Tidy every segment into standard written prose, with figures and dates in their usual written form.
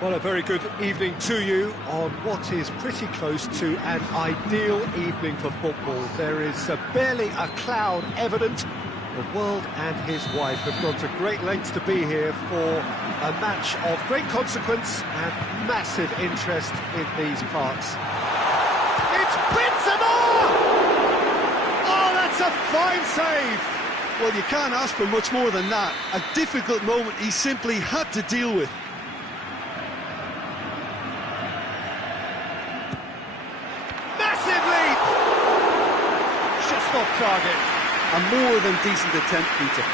Well, a very good evening to you on what is pretty close to an ideal evening for football. There is barely a cloud evident. The world and his wife have gone to great lengths to be here for a match of great consequence and massive interest in these parts. It's Benzema! Oh, that's a fine save! Well, you can't ask for much more than that. A difficult moment he simply had to deal with. Just off target. A more than decent attempt, Peter.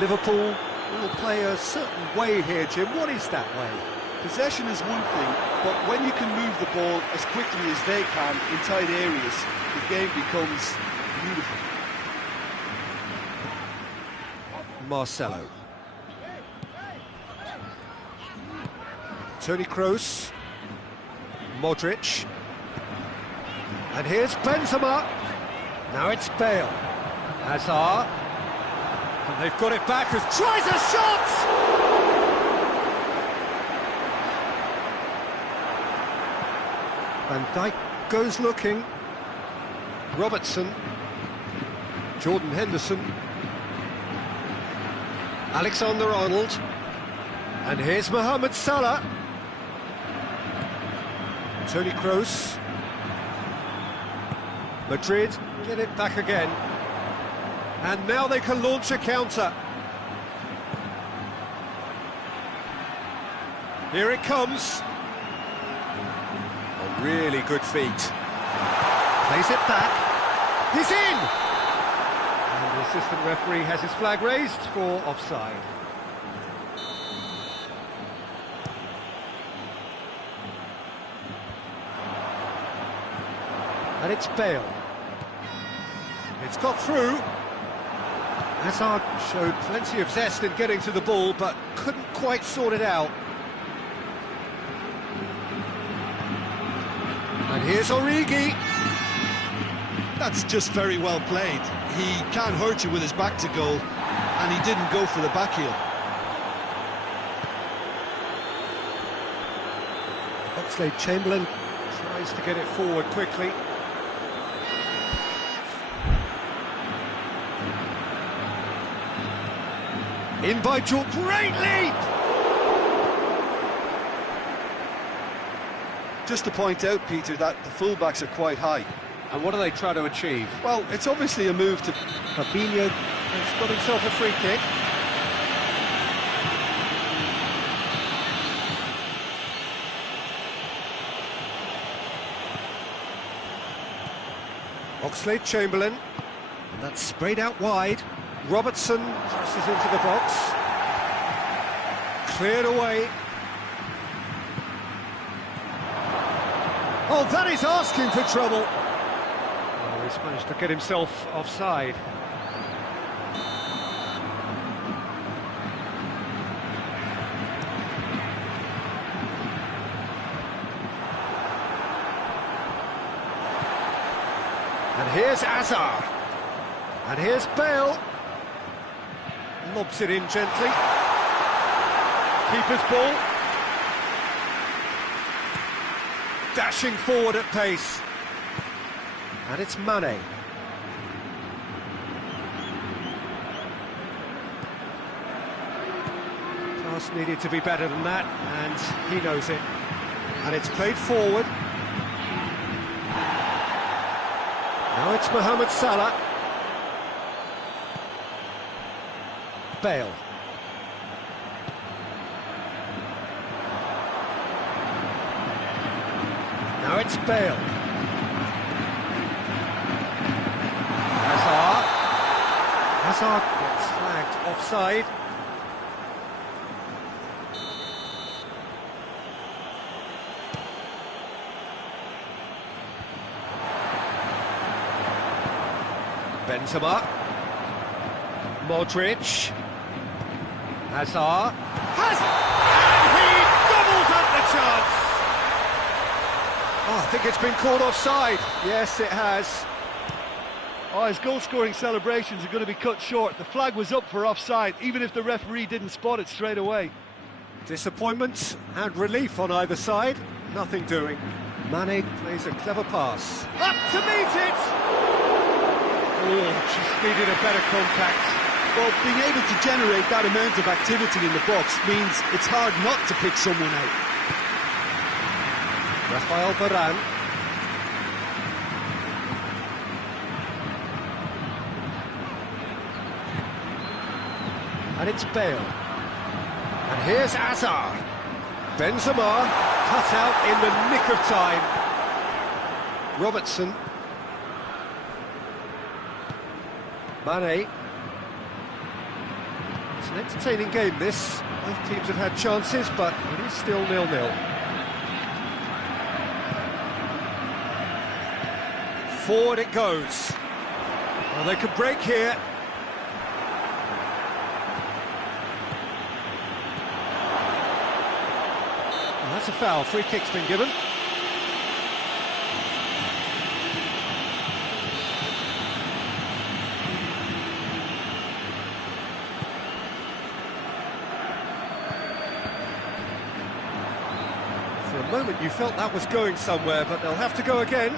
Liverpool will play a certain way here, Jim. What is that way? Possession is one thing, but when you can move the ball as quickly as they can in tight areas, the game becomes beautiful. Marcelo. Toni Kroos. Modric. And here's Benzema. Now it's Bale. Hazard. And they've got it back as tries a shot! Van Dijk goes looking. Robertson. Jordan Henderson. Alexander-Arnold, and here's Mohamed Salah. Toni Kroos. Madrid get it back again, and now they can launch a counter. Here it comes. A really good feat. Plays it back. He's in! And the assistant referee has his flag raised for offside. And it's Bale. It's got through. Hazard showed plenty of zest in getting to the ball, but couldn't quite sort it out. And here's Origi. That's just very well played. He can't hurt you with his back to goal, and he didn't go for the back heel. Oxlade-Chamberlain tries to get it forward quickly. In by George, great leap! Just to point out, Peter, that the fullbacks are quite high. And what do they try to achieve? Well, it's obviously a move to... Fabinho has got himself a free kick. Oxlade-Chamberlain. And that's sprayed out wide. Robertson crosses into the box. Cleared away. Oh, that is asking for trouble. Oh, he's managed to get himself offside. And here's Hazard. And here's Bale. Lobs it in gently. Keeper's ball. Dashing forward at pace. And it's Mane. Pass needed to be better than that, and he knows it. And it's played forward. Now it's Mohamed Salah. Bale. Now it's Bale. Hazard. Hazard gets flagged offside. Benzema. Modric. Hazard. And he doubles up the chance! Oh, think it's been called offside. Yes, it has. Oh, his goal-scoring celebrations are going to be cut short. The flag was up for offside, even if the referee didn't spot it straight away. Disappointment and relief on either side. Nothing doing. Mane plays a clever pass. Up to meet it! Oh, just needed a better contact. Well, being able to generate that amount of activity in the box means it's hard not to pick someone out. Rafael Varane. And it's Bale. And here's Hazard. Benzema cut out in the nick of time. Robertson. Mane. It's an entertaining game, this. Both teams have had chances, but it is still 0-0. Forward it goes. Well, they could break here. Well, that's a foul. Free kick's been given. For a moment you felt that was going somewhere, but they'll have to go again.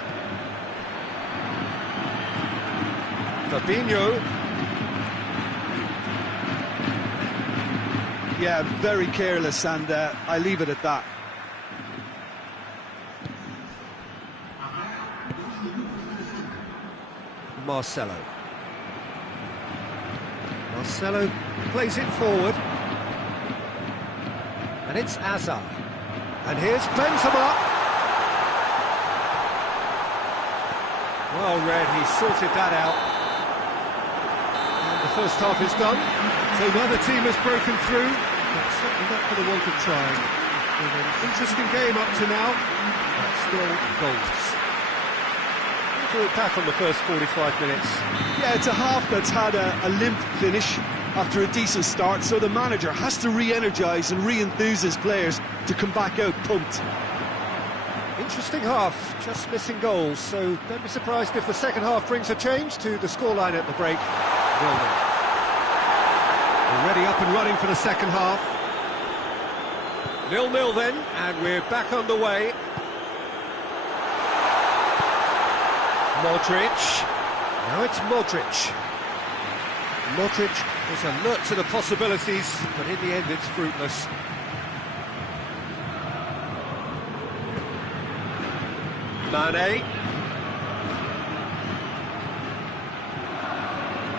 Fabinho. Yeah, very careless, and I leave it at that. Marcelo. Marcelo plays it forward. And it's Hazard. And here's Benzema. Well read, he sorted that out. The first half is done, so neither team has broken through, but certainly not for the want of trying. It's been an interesting game up to now, but still goals. What do you look back on the first 45 minutes? Yeah, it's a half that's had a limp finish after a decent start, so the manager has to re-energise and re-enthuse his players to come back out pumped. Interesting half, just missing goals, so don't be surprised if the second half brings a change to the scoreline at the break. 0-0. Already up and running for the second half. 0-0 then, and we're back underway. Modric. Now it's Modric. Modric was alert to the possibilities, but in the end it's fruitless. Mane.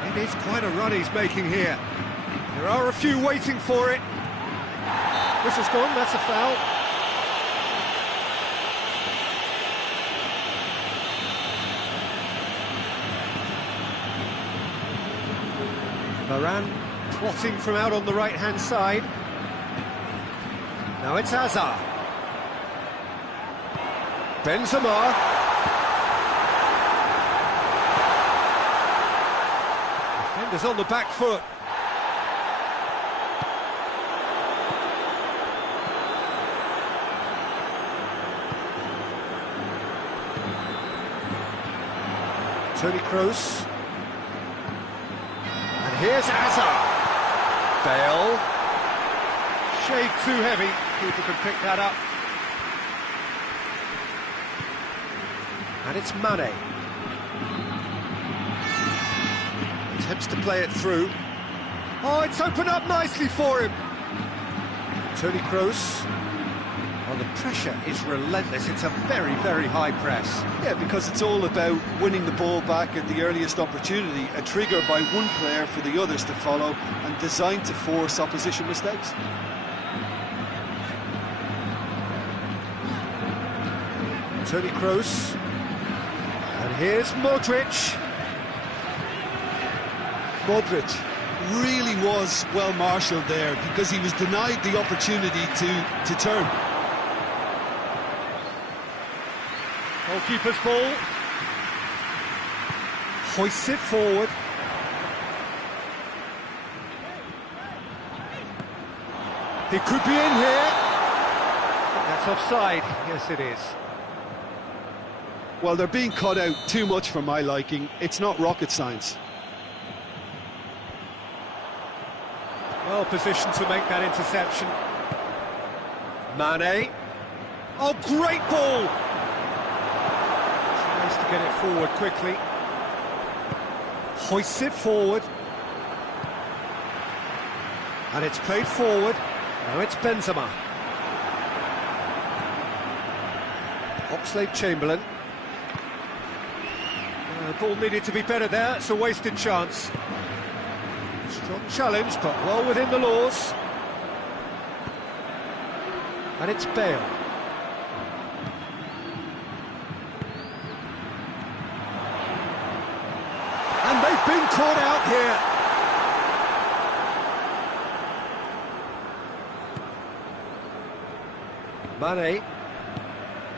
It is quite a run he's making here. There are a few waiting for it. This has gone, that's a foul. Varane plotting from out on the right-hand side. Now it's Hazard. Benzema. Defenders on the back foot. Toni Kroos. And here's Hazard. Bale. Shade too heavy. Keeper can pick that up. And it's Mane. Attempts to play it through. Oh, it's opened up nicely for him. Toni Kroos. Well, the pressure is relentless. It's a very, very high press. Yeah, because it's all about winning the ball back at the earliest opportunity, a trigger by one player for the others to follow, and designed to force opposition mistakes. Toni Kroos. And here's Modric. Modric really was well marshalled there because he was denied the opportunity to turn. Goalkeeper's ball. Hoists it forward. He could be in here. That's offside. Yes, it is. Well, they're being cut out too much for my liking. It's not rocket science. Well positioned to make that interception. Mane. Oh, great ball! Tries to get it forward quickly. Hoists it forward. And it's played forward. Now it's Benzema. Oxlade-Chamberlain. Ball needed to be better there, it's a wasted chance. Strong challenge, but well within the laws. And it's Bale. And they've been caught out here. Mane.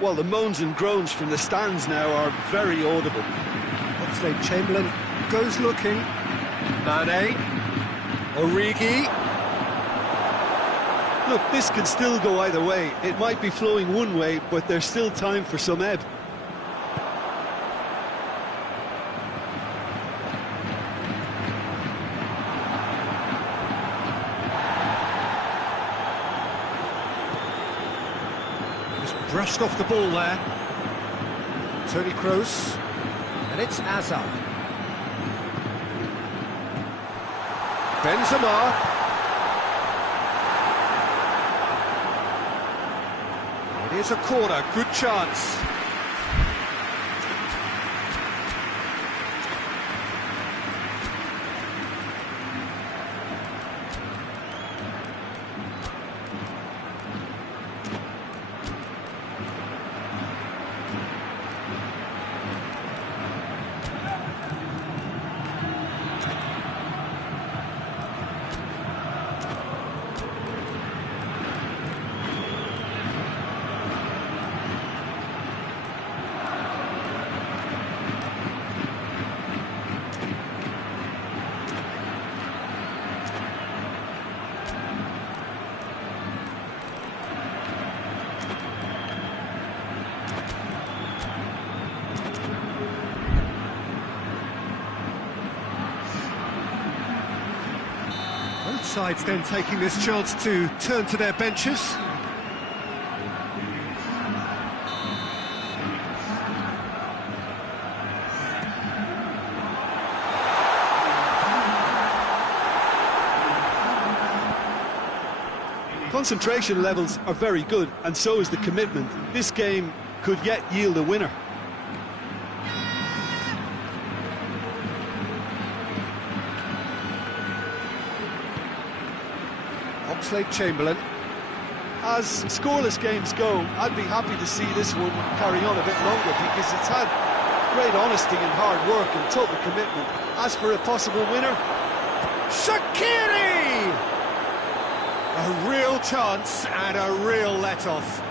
Well, the moans and groans from the stands now are very audible. Oxlade-Chamberlain goes looking. Mane. Origi. Look, this could still go either way. It might be flowing one way, but there's still time for some ebb. Just brushed off the ball there. Toni Kroos. And it's Hazard. Benzema. It is a corner, good chance. Both sides then taking this chance to turn to their benches. Concentration levels are very good, and so is the commitment. This game could yet yield a winner. Oxlade-Chamberlain. As scoreless games go, I'd be happy to see this one carry on a bit longer because it's had great honesty and hard work and total commitment. As for a possible winner, Shaqiri! A real chance and a real let-off.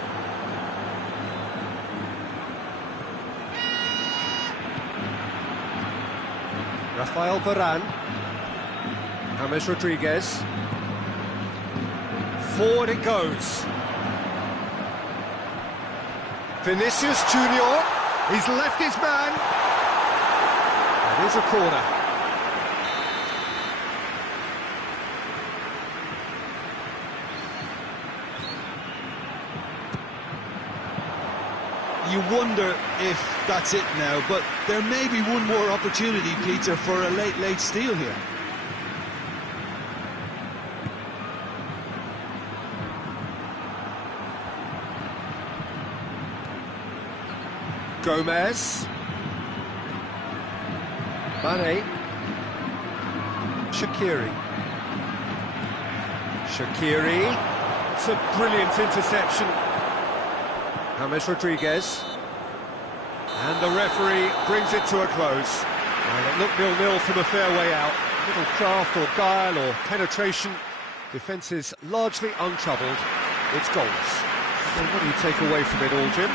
Rafael Varane. James Rodriguez. Forward it goes. Vinicius Junior. He's left his man. It is a corner. you wonder if that's it now, but there may be one more opportunity, Peter, for a late steal here. Gomez. Mane. Shaqiri. It's a brilliant interception. James Rodriguez. And the referee brings it to a close. And it looked 0-0 from a fair way out. Little craft or guile or penetration. Defence is largely untroubled. It's goals. So what do you take away from it all, Jim?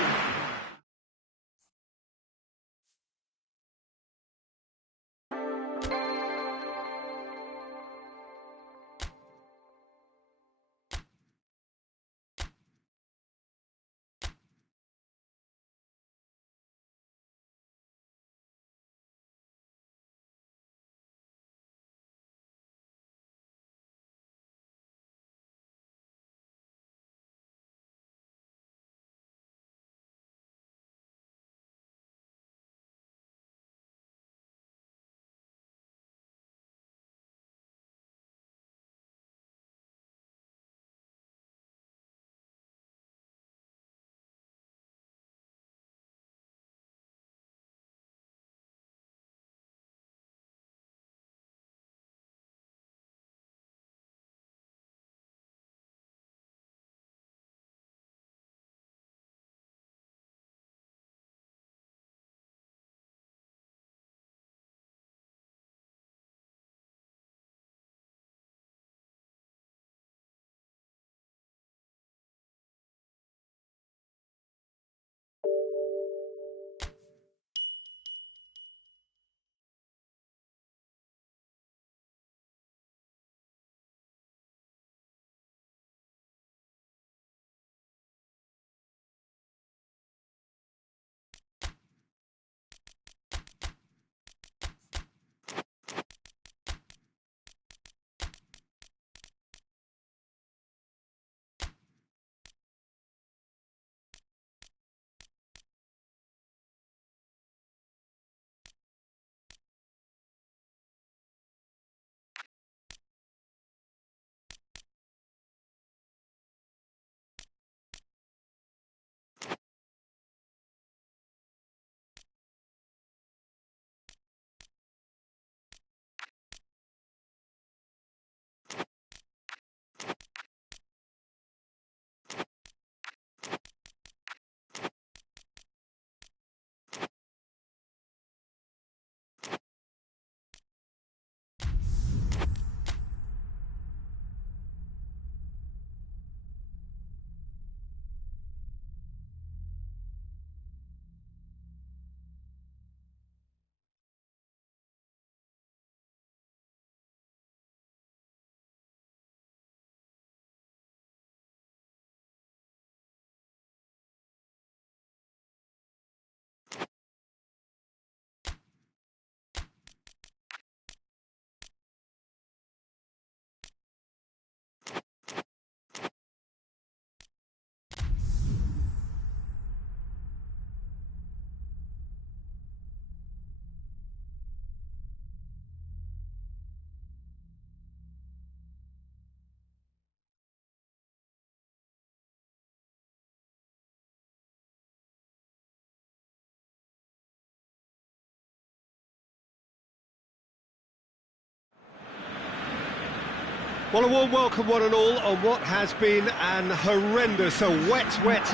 Well, a warm welcome, one and all, on what has been an horrendous, a wet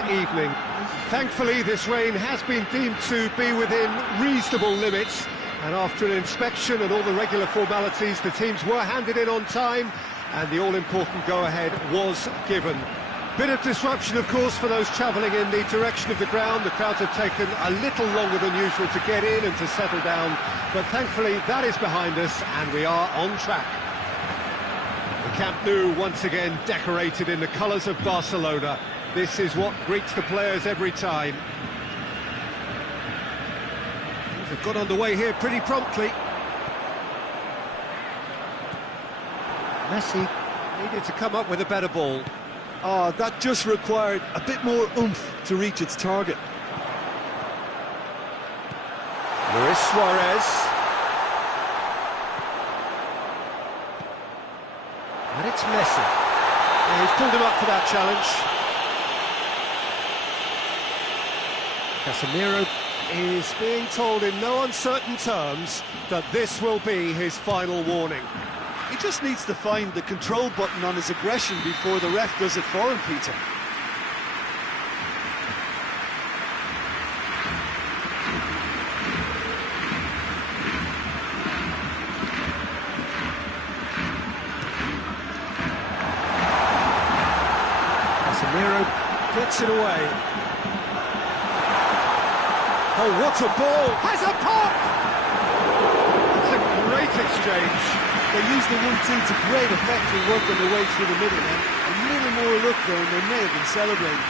evening. Thankfully, this rain has been deemed to be within reasonable limits, and after an inspection and all the regular formalities, the teams were handed in on time, and the all-important go-ahead was given. Bit of disruption, of course, for those travelling in the direction of the ground. The crowds have taken a little longer than usual to get in and to settle down, but thankfully that is behind us, and we are on track. The Camp Nou once again decorated in the colours of Barcelona. This is what greets the players every time. Things have got underway here pretty promptly. Messi needed to come up with a better ball. Oh, that just required a bit more oomph to reach its target. Luis Suarez. And it's Messi. And he's pulled him up for that challenge. Casemiro is being told in no uncertain terms that this will be his final warning. He just needs to find the control button on his aggression before the ref does it for him, Peter. Casemiro gets it away. Oh, what a ball! Has a pop! That's a great exchange. They used the 1-2 to great effect and working their way through the middle, and a little more look there and they may have been celebrating.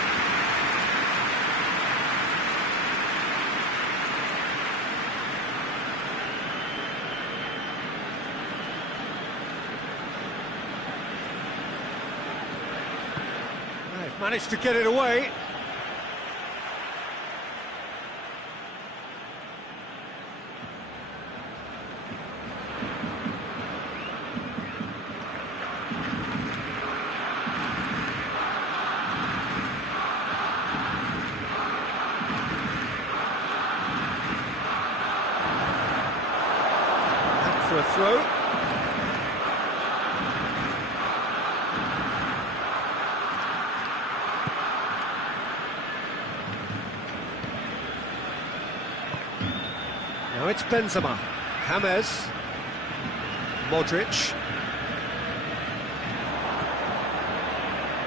They've managed to get it away. For a throw. Now it's Benzema, James, Modric.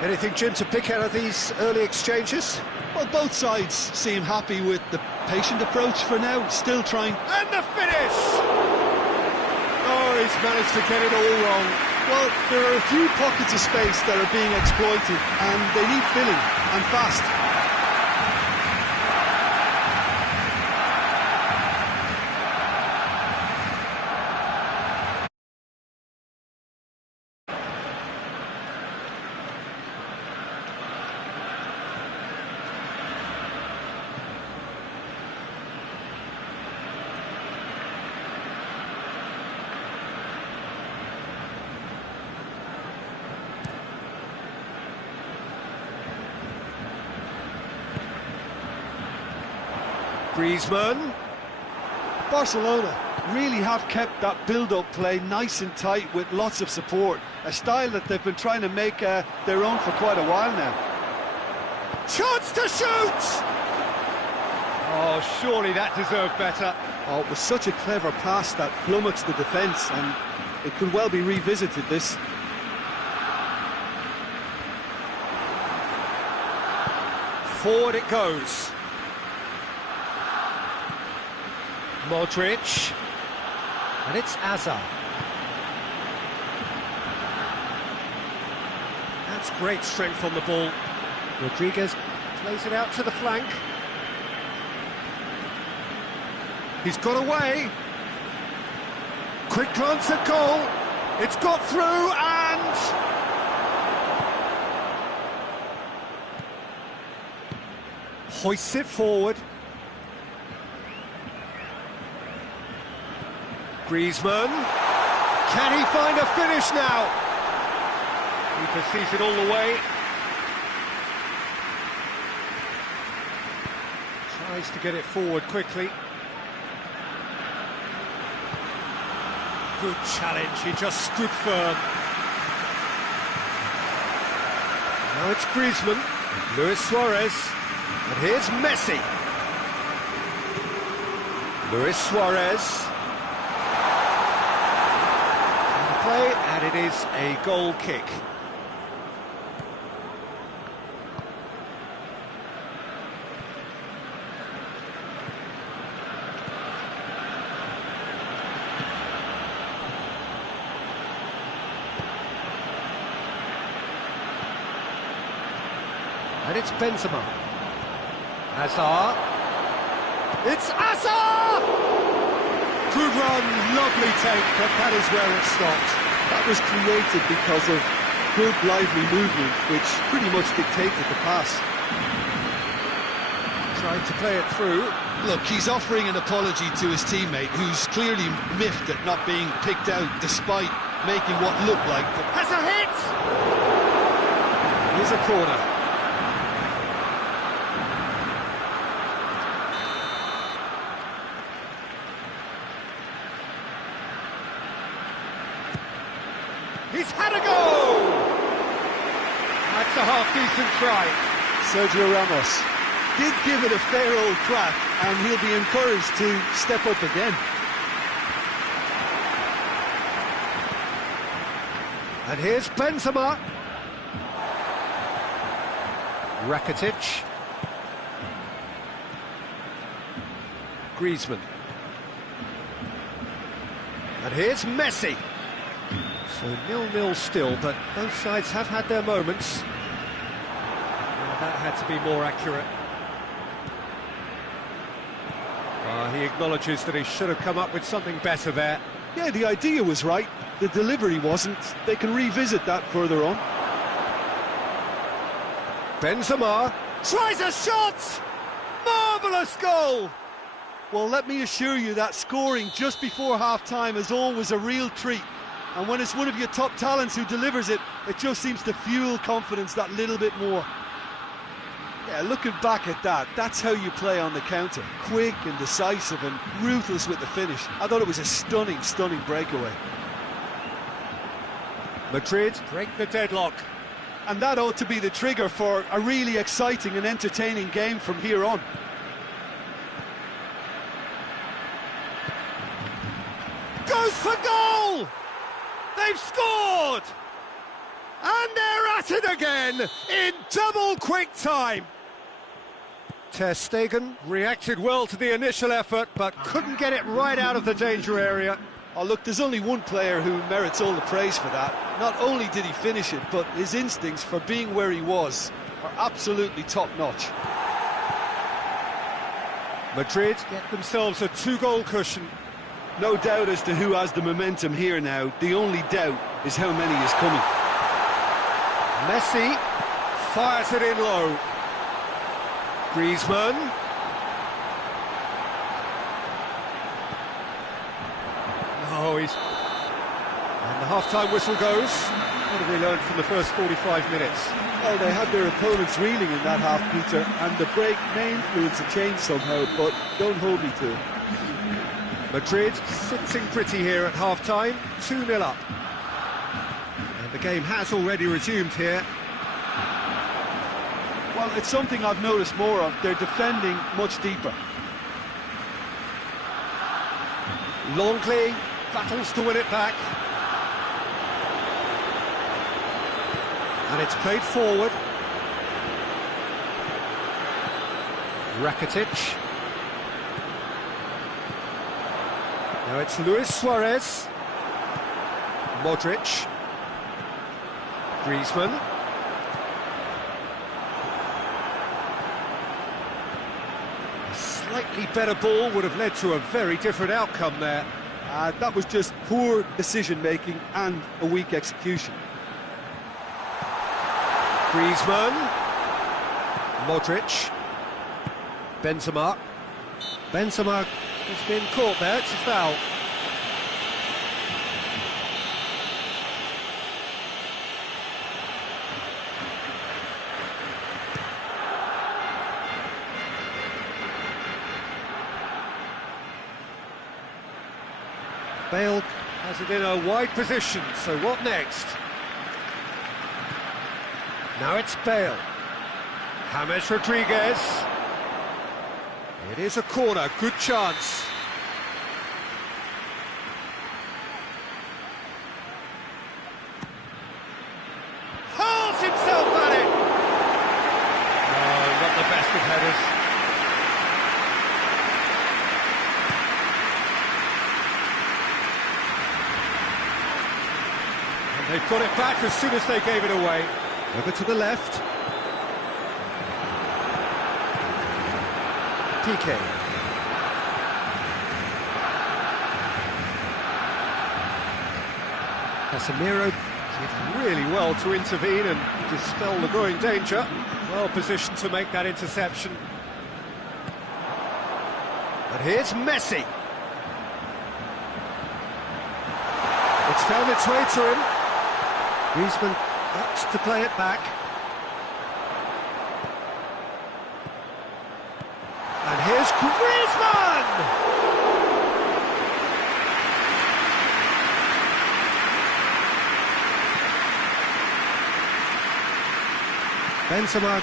Anything, Jim, to pick out of these early exchanges? Well, both sides seem happy with the patient approach for now, still trying. And the finish! Oh, he's managed to get it all wrong. Well, there are a few pockets of space that are being exploited, and they need filling, and fast. Griezmann. Barcelona really have kept that build-up play nice and tight with lots of support, a style that they've been trying to make their own for quite a while now. Chance to shoot! Oh, surely that deserved better. Oh, it was such a clever pass that flummoxed the defence, and it could well be revisited, this. Forward it goes. Modric, and it's Hazard. That's great strength on the ball. Rodriguez plays it out to the flank. He's got away. Quick glance at goal. It's got through and... hoists it forward. Griezmann, can he find a finish now? Keeper sees it all the way. Tries to get it forward quickly. Good challenge, he just stood firm. Now it's Griezmann, Luis Suarez, and here's Messi. Luis Suarez. Play, and it is a goal kick. And it's Benzema. Hazard. It's Hazard! Good run, lovely take, but that is where it stopped. That was created because of good, lively movement, which pretty much dictated the pass. Tried to play it through. Look, he's offering an apology to his teammate, who's clearly miffed at not being picked out despite making what looked like the... Has a hit! Here's a corner. He's had a go! That's a half-decent try. Sergio Ramos did give it a fair old crack, and he'll be encouraged to step up again. And here's Benzema. Rakitic. Griezmann. And here's Messi. So 0-0 still, but both sides have had their moments. Well, that had to be more accurate. He acknowledges that he should have come up with something better there. Yeah, the idea was right, the delivery wasn't. They can revisit that further on. Benzema tries a shot! Marvellous goal! Well, let me assure you that scoring just before half-time is always a real treat. And when it's one of your top talents who delivers it, it just seems to fuel confidence that little bit more. Yeah, looking back at that, that's how you play on the counter. Quick and decisive and ruthless with the finish. I thought it was a stunning, stunning breakaway. Madrid break the deadlock. And that ought to be the trigger for a really exciting and entertaining game from here on. Goes for goal! They've scored! And they're at it again in double quick time. Ter Stegen reacted well to the initial effort, but couldn't get it right out of the danger area. Oh, look, there's only one player who merits all the praise for that. Not only did he finish it, but his instincts for being where he was are absolutely top-notch. Madrid get themselves a 2-goal cushion. No doubt as to who has the momentum here now. The only doubt is how many is coming. Messi fires it in low. Griezmann. Oh, he's... And the half-time whistle goes. What have we learned from the first 45 minutes? Well, they had their opponents reeling in that half, Peter, and the break may influence a change somehow, but don't hold me to it. Madrid sitting pretty here at half-time, 2-0 up. And the game has already resumed here. Well, it's something I've noticed more of. They're defending much deeper. Longley battles to win it back. And it's played forward. Rakitic. Now it's Luis Suarez. Modric. Griezmann. A slightly better ball would have led to a very different outcome there. That was just poor decision-making and a weak execution. Griezmann. Modric. Benzema. Benzema has been caught there, it's a foul. Bale has it in a wide position, so what next? Now it's Bale. James Rodriguez. It is a corner, good chance. Hurls himself at it! Oh, not the best of headers. And they've got it back as soon as they gave it away. Over to the left. PK. Casemiro did really well to intervene and dispel the growing danger. Well positioned to make that interception. But here's Messi. It's found its way to him. Griezmann opts to play it back. And here's Griezmann! Benzema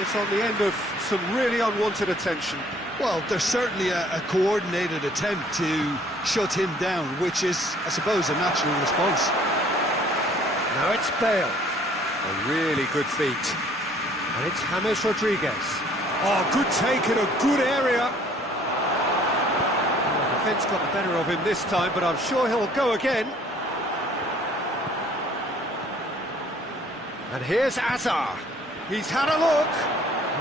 is on the end of some really unwanted attention. Well, there's certainly a coordinated attempt to shut him down, which is, I suppose, a natural response. Now it's Bale. A really good feat. And it's James Rodriguez. Oh, good take in a good area. The defence got the better of him this time, but I'm sure he'll go again. And here's Azar. He's had a look.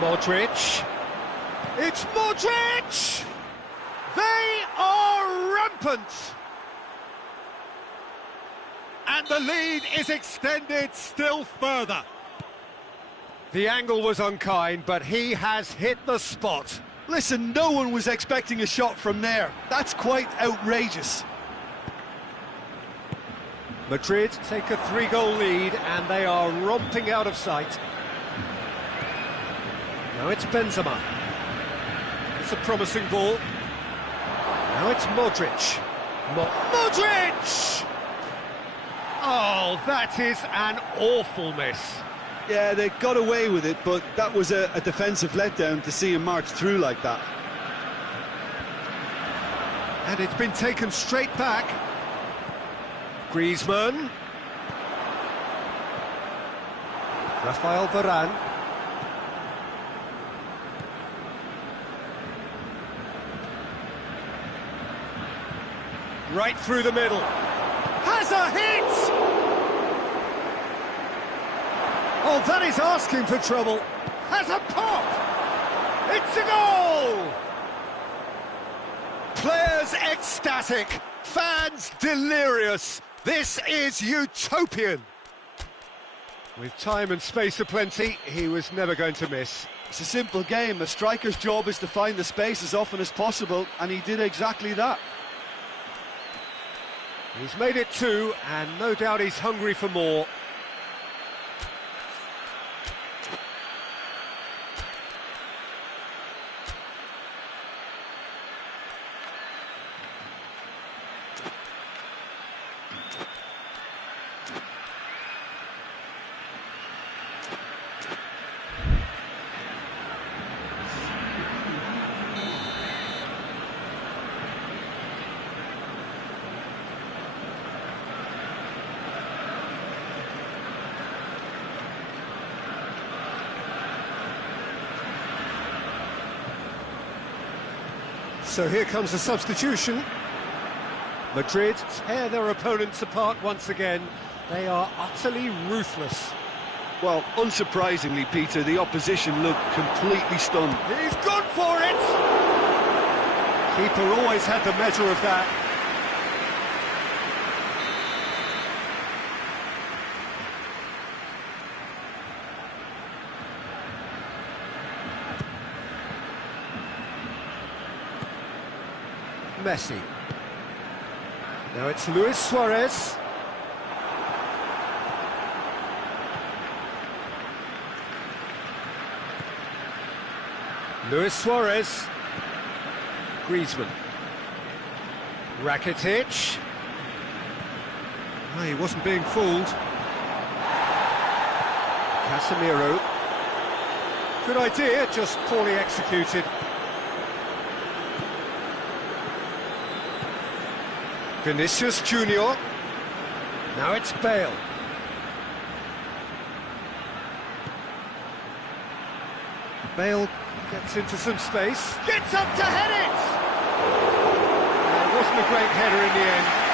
Modric. It's Modric! They are rampant! And the lead is extended still further. The angle was unkind, but he has hit the spot. Listen, no one was expecting a shot from there. That's quite outrageous. Madrid take a 3-goal lead, and they are romping out of sight. Now it's Benzema. It's a promising ball. Now it's Modric. Modric! Oh, that is an awful miss. Yeah, they got away with it, but that was a defensive letdown to see him march through like that. And it's been taken straight back. Griezmann. Rafael Varane. Right through the middle. Has a hit! Oh, that is asking for trouble. Has a pop! It's a goal! Players ecstatic, fans delirious. This is utopian. With time and space aplenty, he was never going to miss. It's a simple game. A striker's job is to find the space as often as possible, and he did exactly that. He's made it 2, and no doubt he's hungry for more. So here comes the substitution. Madrid tear their opponents apart once again. They are utterly ruthless. Well, unsurprisingly, Peter, the opposition looked completely stunned. He's gone for it! Keeper always had the measure of that. Messi. Now it's Luis Suarez. Luis Suarez. Griezmann. Rakitic. Oh, he wasn't being fooled. Casemiro. Good idea, just poorly executed. Vinicius Junior. Now it's Bale. Bale gets into some space. Gets up to head it! It wasn't a great header in the end.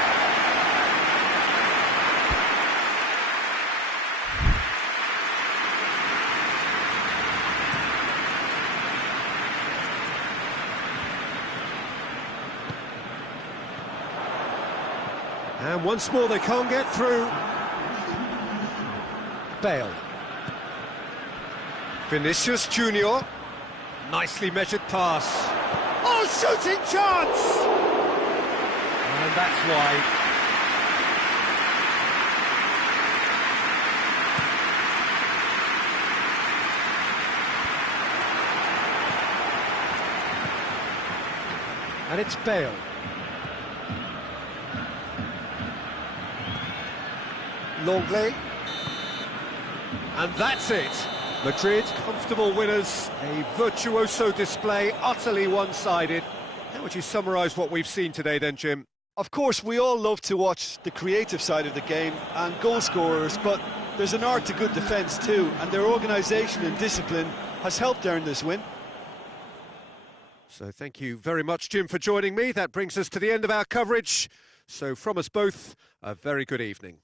And once more they can't get through. Bale. Vinicius Junior. Nicely measured pass. Oh, shooting chance! And that's wide. And it's Bale. Longley. And that's it. Madrid, comfortable winners, a virtuoso display, utterly one-sided. How would you summarise what we've seen today then, Jim? Of course, we all love to watch the creative side of the game and goal scorers, but there's an art to good defence too, and their organisation and discipline has helped earn this win. So thank you very much, Jim, for joining me. That brings us to the end of our coverage. So from us both, a very good evening.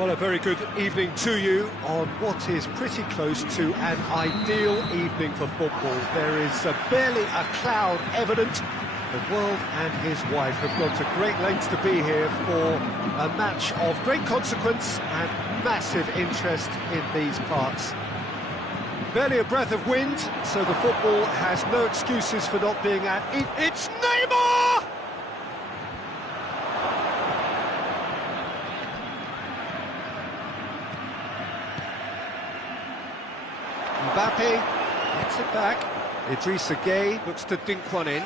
Well, a very good evening to you on what is pretty close to an ideal evening for football. There is barely a cloud evident. The world and his wife have gone to great lengths to be here for a match of great consequence and massive interest in these parts. Barely a breath of wind, so the football has no excuses for not being at it. It's Neymar! Mbappe gets it back. Idrissa Gueye looks to dink one in.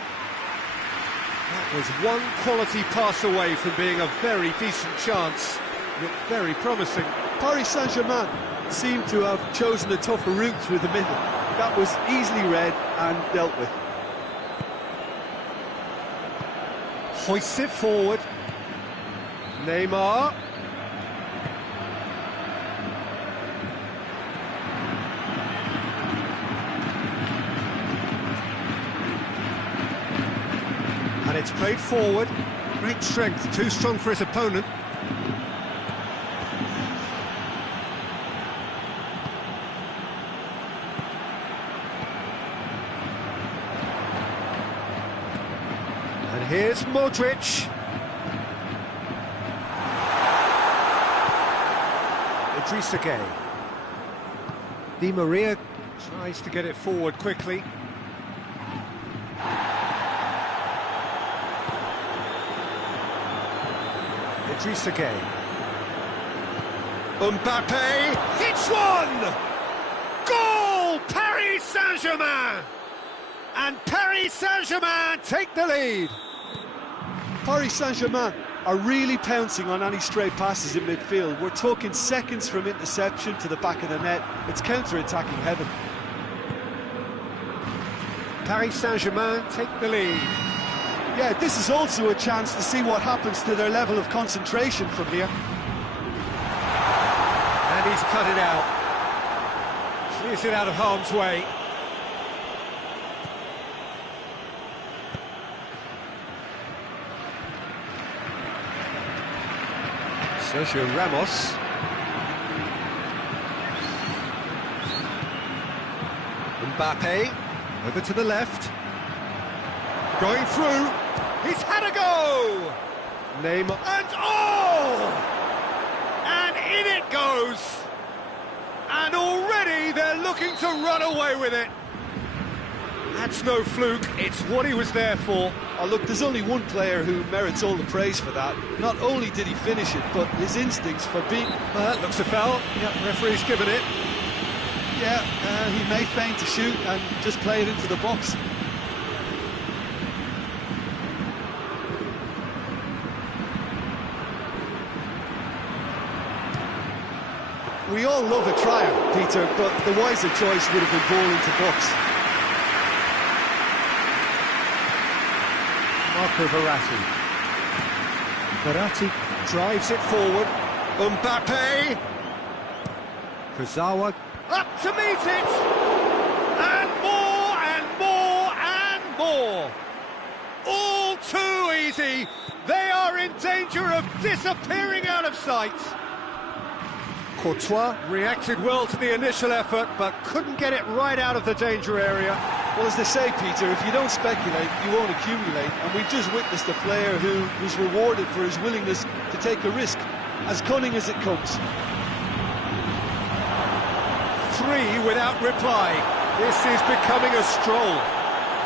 That was one quality pass away from being a very decent chance. Looked very promising. Paris Saint-Germain seemed to have chosen a tougher route through the middle. That was easily read and dealt with. Hoists it forward. Neymar. And it's played forward. Great strength, too strong for his opponent. And here's Modric. Idrissa Gueye. Di Maria tries to get it forward quickly. Idrissa Gueye. Mbappe hits one! Goal! Paris Saint-Germain! And Paris Saint-Germain take the lead. Paris Saint-Germain are really pouncing on any stray passes in midfield. We're talking seconds from interception to the back of the net. It's counter-attacking heaven. Paris Saint-Germain take the lead. Yeah, this is also a chance to see what happens to their level of concentration from here. And he's cut it out. Clears it out of harm's way. Sergio Ramos. Mbappe, over to the left. Going through. He's had a go! Neymar. And oh! And in it goes! And already they're looking to run away with it. That's no fluke, it's what he was there for. Oh, look, there's only one player who merits all the praise for that. Not only did he finish it, but his instincts for being... That looks a foul. Yeah, referee's given it. Yeah, he may feign to shoot and just play it into the box. We all love a tryer, Peter, but the wiser choice would have been ball into box. Marco Verratti. Verratti drives it forward. Mbappe. Kurzawa. Up to meet it! And more, and more, and more! All too easy! They are in danger of disappearing out of sight! Courtois reacted well to the initial effort, but couldn't get it right out of the danger area. Well, as they say, Peter, if you don't speculate, you won't accumulate. And we've just witnessed a player who was rewarded for his willingness to take a risk, as cunning as it comes. 3 without reply. This is becoming a stroll.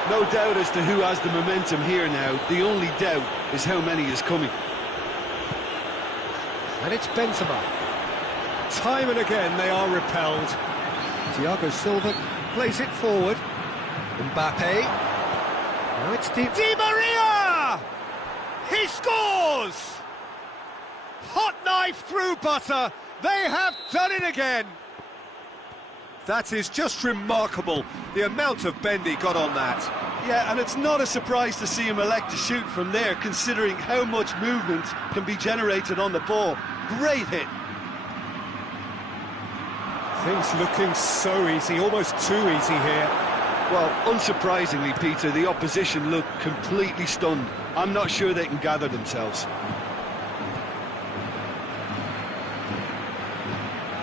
No doubt as to who has the momentum here now. The only doubt is how many is coming. And it's Benzema. Time and again they are repelled. Thiago Silva plays it forward. Mbappe. Now it's Di Maria! He scores! Hot knife through butter. They have done it again. That is just remarkable, the amount of bend he got on that. Yeah, and it's not a surprise to see him elect to shoot from there, considering how much movement can be generated on the ball. Great hit. Things looking so easy, almost too easy here. Well, unsurprisingly, Peter, the opposition look completely stunned. I'm not sure they can gather themselves.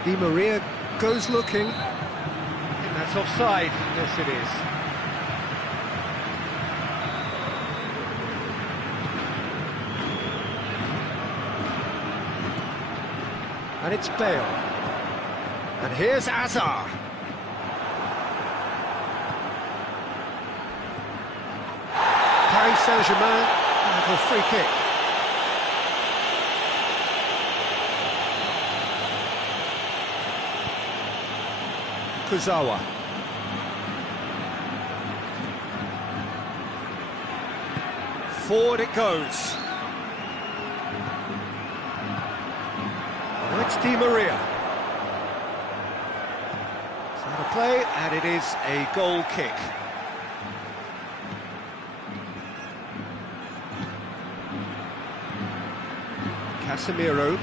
Di Maria goes looking. And that's offside. Yes, it is. And it's Bale. And here's Azar. Paris Saint-Germain have a free kick. Kurzawa. Forward it goes. Oh, it's Di Maria. It's out of play, and it is a goal kick. Casemiro.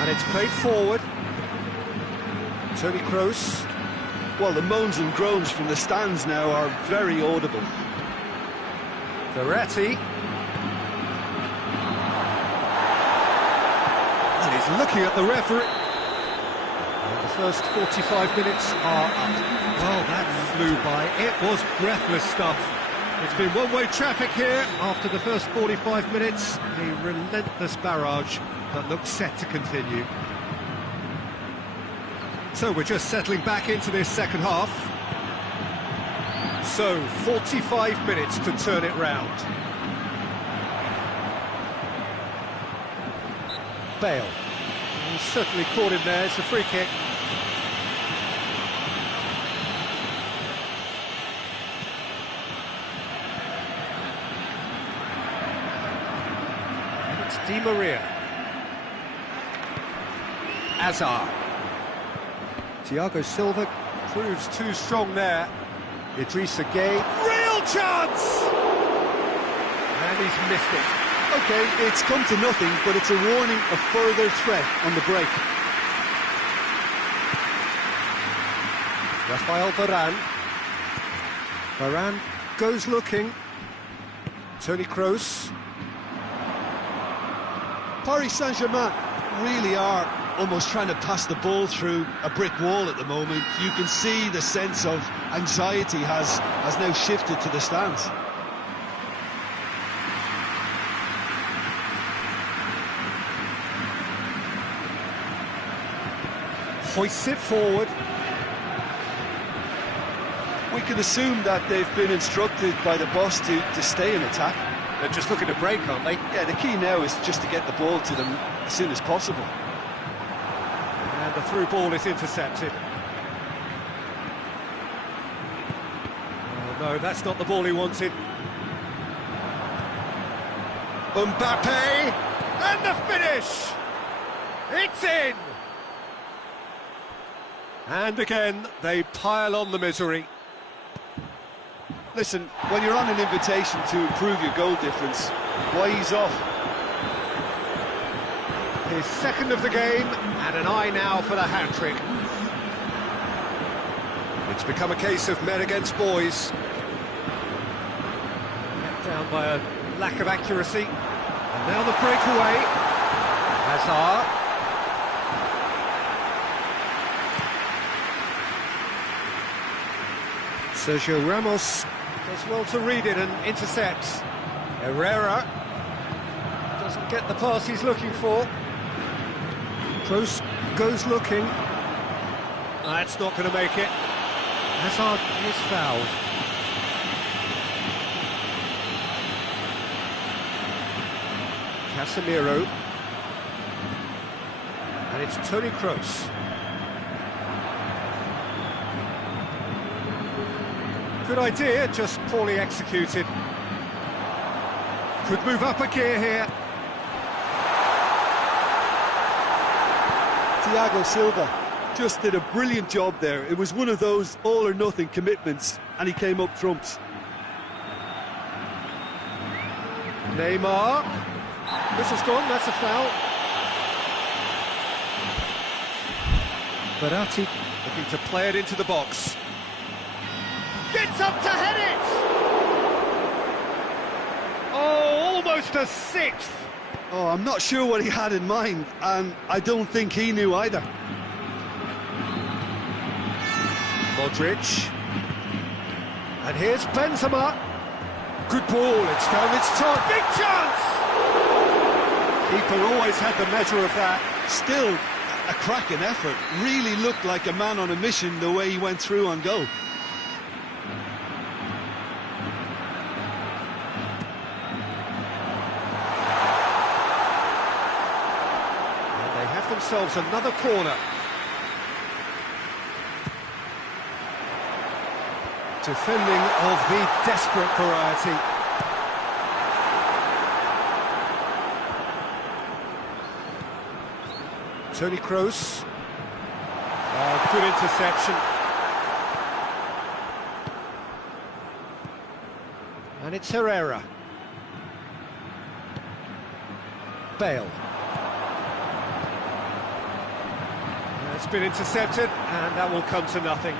And it's played forward. Toni Kroos. Well, the moans and groans from the stands now are very audible. Verratti. And he's looking at the referee. And the first 45 minutes are up. Well, that flew by. It was breathless stuff. It's been one-way traffic here after the first 45 minutes. A relentless barrage that looks set to continue. So we're just settling back into this second half. So 45 minutes to turn it round. Bale. He's certainly caught him there. It's a free kick. And it's Di Maria. Azar. Thiago Silva proves too strong there. Idrissa Gueye, real chance! And he's missed it. OK, it's come to nothing, but it's a warning of further threat on the break. Rafael Varane. Varane goes looking. Toni Kroos. Paris Saint-Germain really are almost trying to pass the ball through a brick wall at the moment. You can see the sense of anxiety has now shifted to the stands. Hoists it forward. We can assume that they've been instructed by the boss to stay in attack. They're just looking to break, aren't they? Yeah, the key now is just to get the ball to them as soon as possible. And the through ball is intercepted. Oh no, that's not the ball he wanted. Mbappe! And the finish! It's in! And again, they pile on the misery. Listen, when you're on an invitation to improve your goal difference, why ease off? His second of the game, and an eye now for the hat-trick. It's become a case of men against boys. Let down by a lack of accuracy. And now the breakaway. Hazard. Sergio Ramos does well to read it and intercepts. Herrera doesn't get the pass he's looking for. Kroos goes looking. That's not going to make it. Hazard is fouled. Casemiro. And it's Toni Kroos. Good idea, just poorly executed. Could move up a gear here. Thiago Silva just did a brilliant job there. It was one of those all-or-nothing commitments, and he came up trumps. Neymar. Whistle's gone, that's a foul. Verratti looking to play it into the box. Gets up to head it! Oh, almost a sixth! Oh, I'm not sure what he had in mind, and I don't think he knew either. Modric. And here's Benzema. Good ball, it's found its target. Big chance! Keeper always had the measure of that. Still, a cracking effort. Really looked like a man on a mission the way he went through on goal. And they have themselves another corner. Defending of the desperate variety. Toni Kroos. Oh, good interception. And it's Herrera. Bale. It's been intercepted, and that will come to nothing.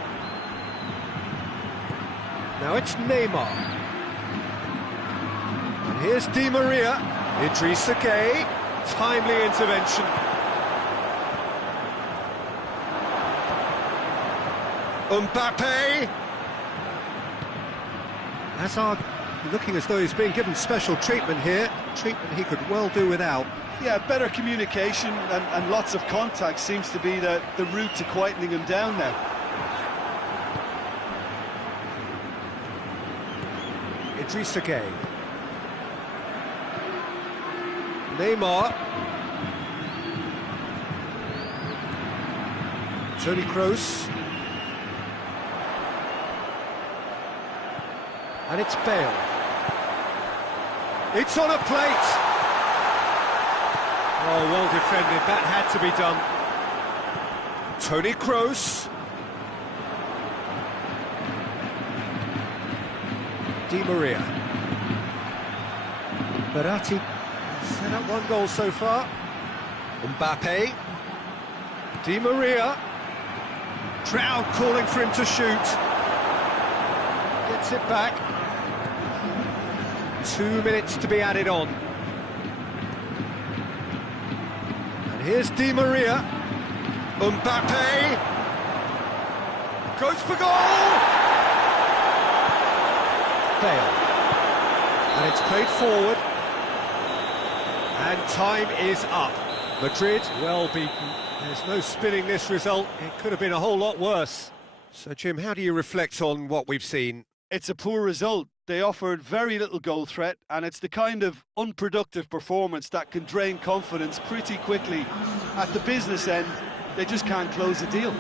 Now it's Neymar. And here's Di Maria. Idrissa Gueye. Timely intervention. Mbappe. Hazard looking as though he's being given special treatment here. Treatment he could well do without. Yeah, better communication and lots of contact seems to be the route to quietening him down now. Idrissa Gueye. Neymar. Toni Kroos. And it's Bale. It's on a plate! Oh, well defended, that had to be done. Toni Kroos. Di Maria. Verratti set up one goal so far. Mbappe. Di Maria. Crowd calling for him to shoot. Gets it back. 2 minutes to be added on. And here's Di Maria. Mbappe. Goes for goal! Bale. And it's played forward. And time is up. Madrid, well beaten. There's no spinning this result. It could have been a whole lot worse. So, Jim, how do you reflect on what we've seen? It's a poor result. They offered very little goal threat, and it's the kind of unproductive performance that can drain confidence pretty quickly. At the business end, they just can't close a deal. So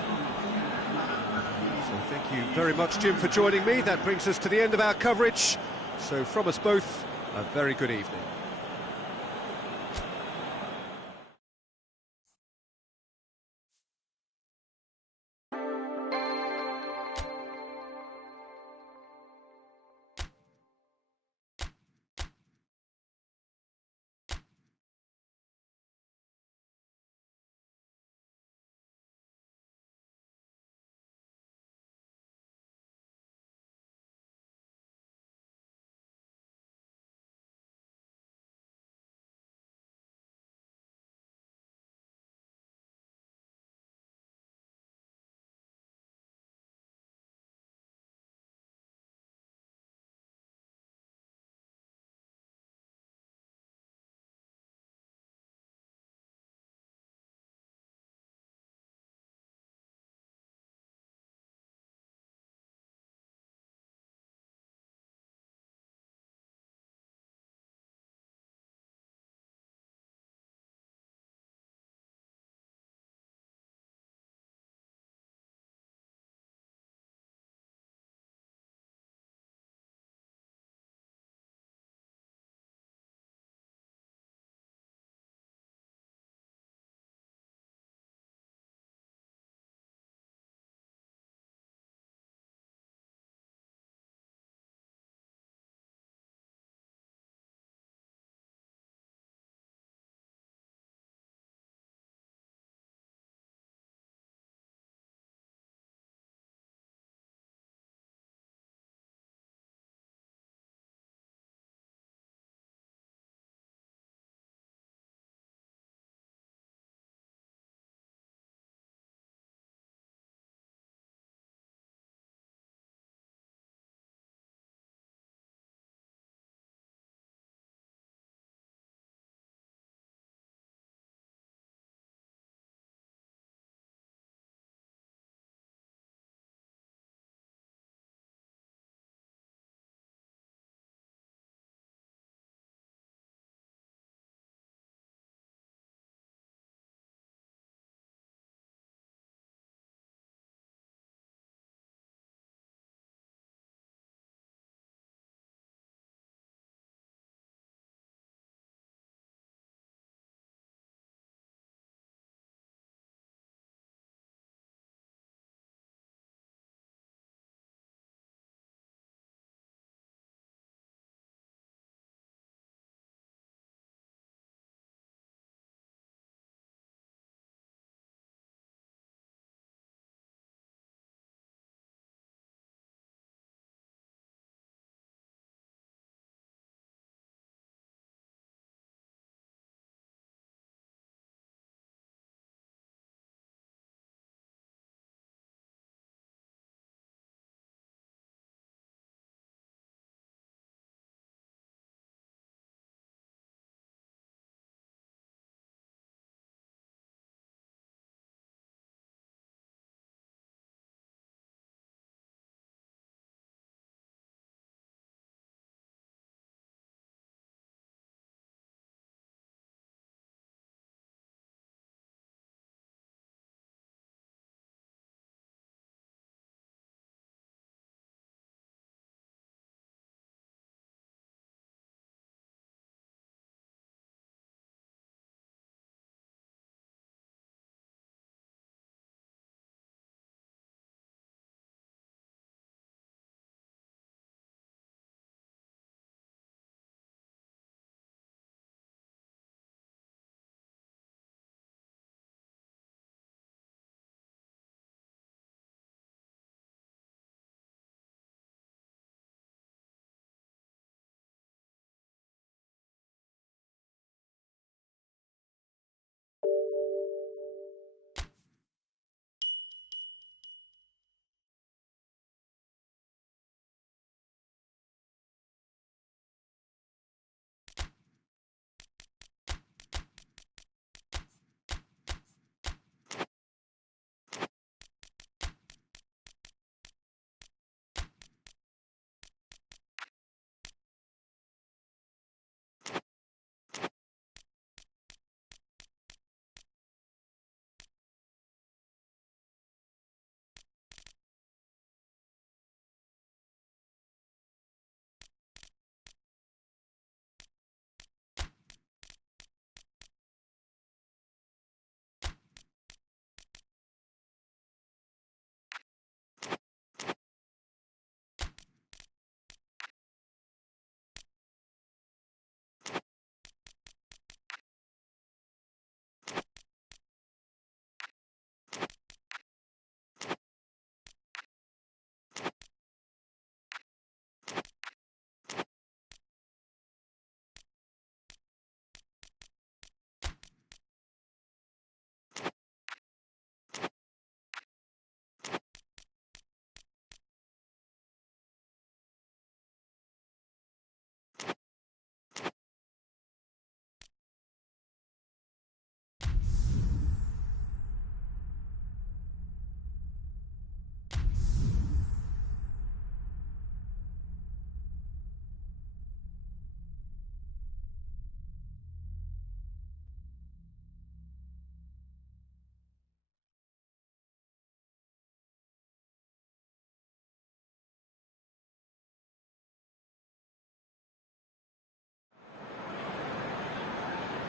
thank you very much, Jim, for joining me. That brings us to the end of our coverage. So from us both, a very good evening.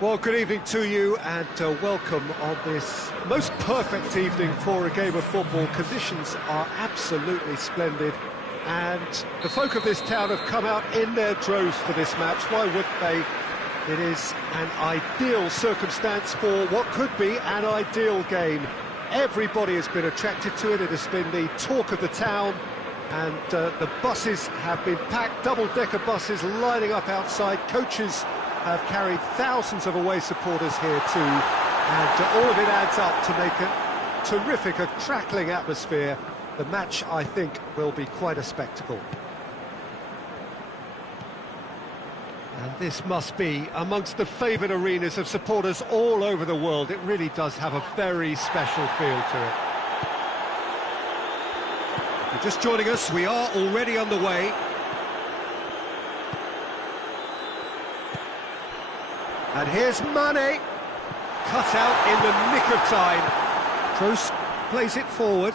Well, good evening to you and welcome on this most perfect evening for a game of football. Conditions are absolutely splendid and the folk of this town have come out in their droves for this match. Why wouldn't they? It is an ideal circumstance for what could be an ideal game. Everybody has been attracted to it. It has been the talk of the town, and the buses have been packed, double-decker buses lining up outside. Coaches have carried thousands of away supporters here too, and all of it adds up to make a terrific, a crackling atmosphere. The match, I think, will be quite a spectacle. And this must be amongst the favoured arenas of supporters all over the world. It really does have a very special feel to it. If you're just joining us, we are already on the way. And here's Mane, cut out in the nick of time. Kroos plays it forward.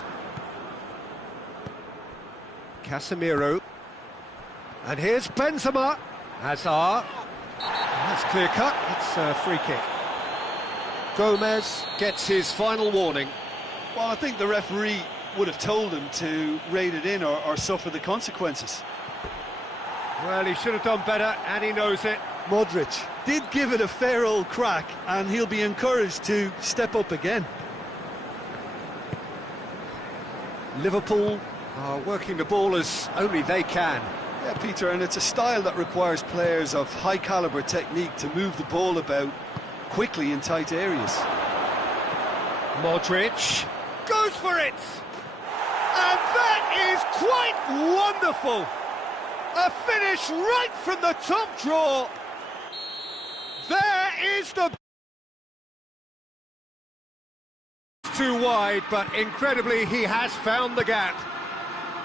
Casemiro. And here's Benzema. Hazard. That's clear cut, it's a free kick. Gomez gets his final warning. Well, I think the referee would have told him to rate it in or suffer the consequences. Well, he should have done better, and he knows it. Modric did give it a fair old crack, and he'll be encouraged to step up again. Liverpool are working the ball as only they can. Yeah, Peter, and it's a style that requires players of high-caliber technique to move the ball about quickly in tight areas. Modric goes for it! And that is quite wonderful! A finish right from the top draw! There is the... Too wide, but incredibly he has found the gap.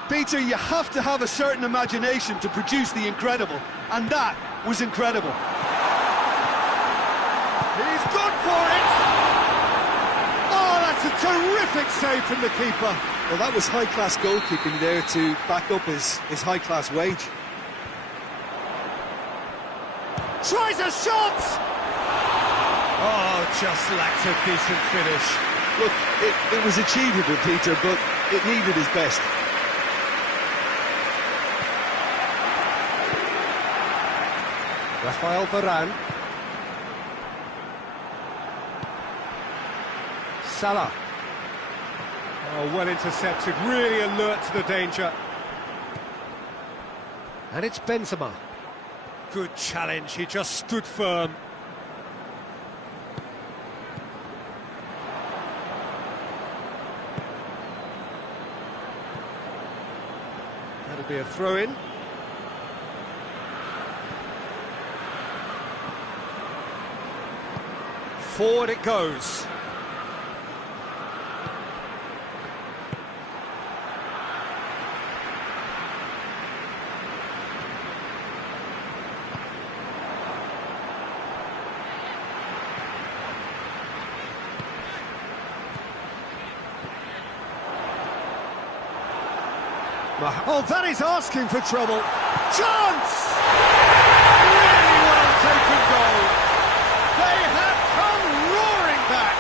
Peter, you have to have a certain imagination to produce the incredible, and that was incredible. He's gone for it! Oh, that's a terrific save from the keeper. Well, that was high-class goalkeeping there to back up his high-class wage. Tries a shot! Oh, just lacked a decent finish. Look, it was achievable, Peter, but it needed his best. Rafael Varane. Salah. Oh, well intercepted, really alert to the danger. And it's Benzema. Good challenge, he just stood firm. That'll be a throw-in. Forward it goes. Oh, that is asking for trouble. Chance! Really well taken goal. They have come roaring back.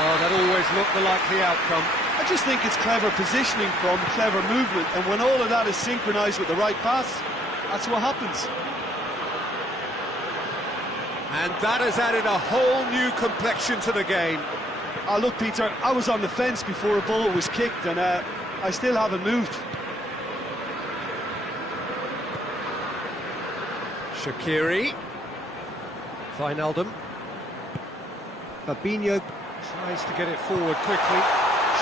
Oh, that always looked the likely outcome. I just think it's clever positioning from clever movement, and when all of that is synchronised with the right pass, that's what happens. And that has added a whole new complexion to the game. Oh, look, Peter, I was on the fence before a ball was kicked, and I still haven't moved. Shaqiri. Wijnaldum. Fabinho tries to get it forward quickly.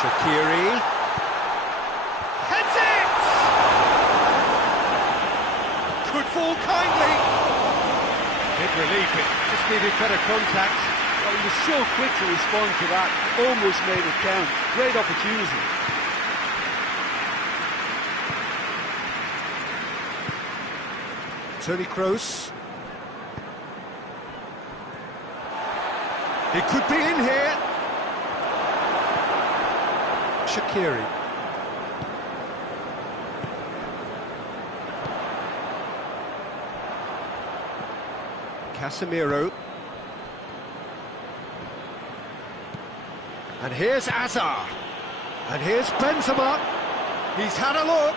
Shaqiri. Heads it! Could fall kindly. Big relief, it just needed better contact. Well, he was so quick to respond to that, almost made it count. Great opportunity. Toni Kroos. It could be in here. Shaqiri. Casemiro. And here's Azar. And here's Benzema. He's had a look.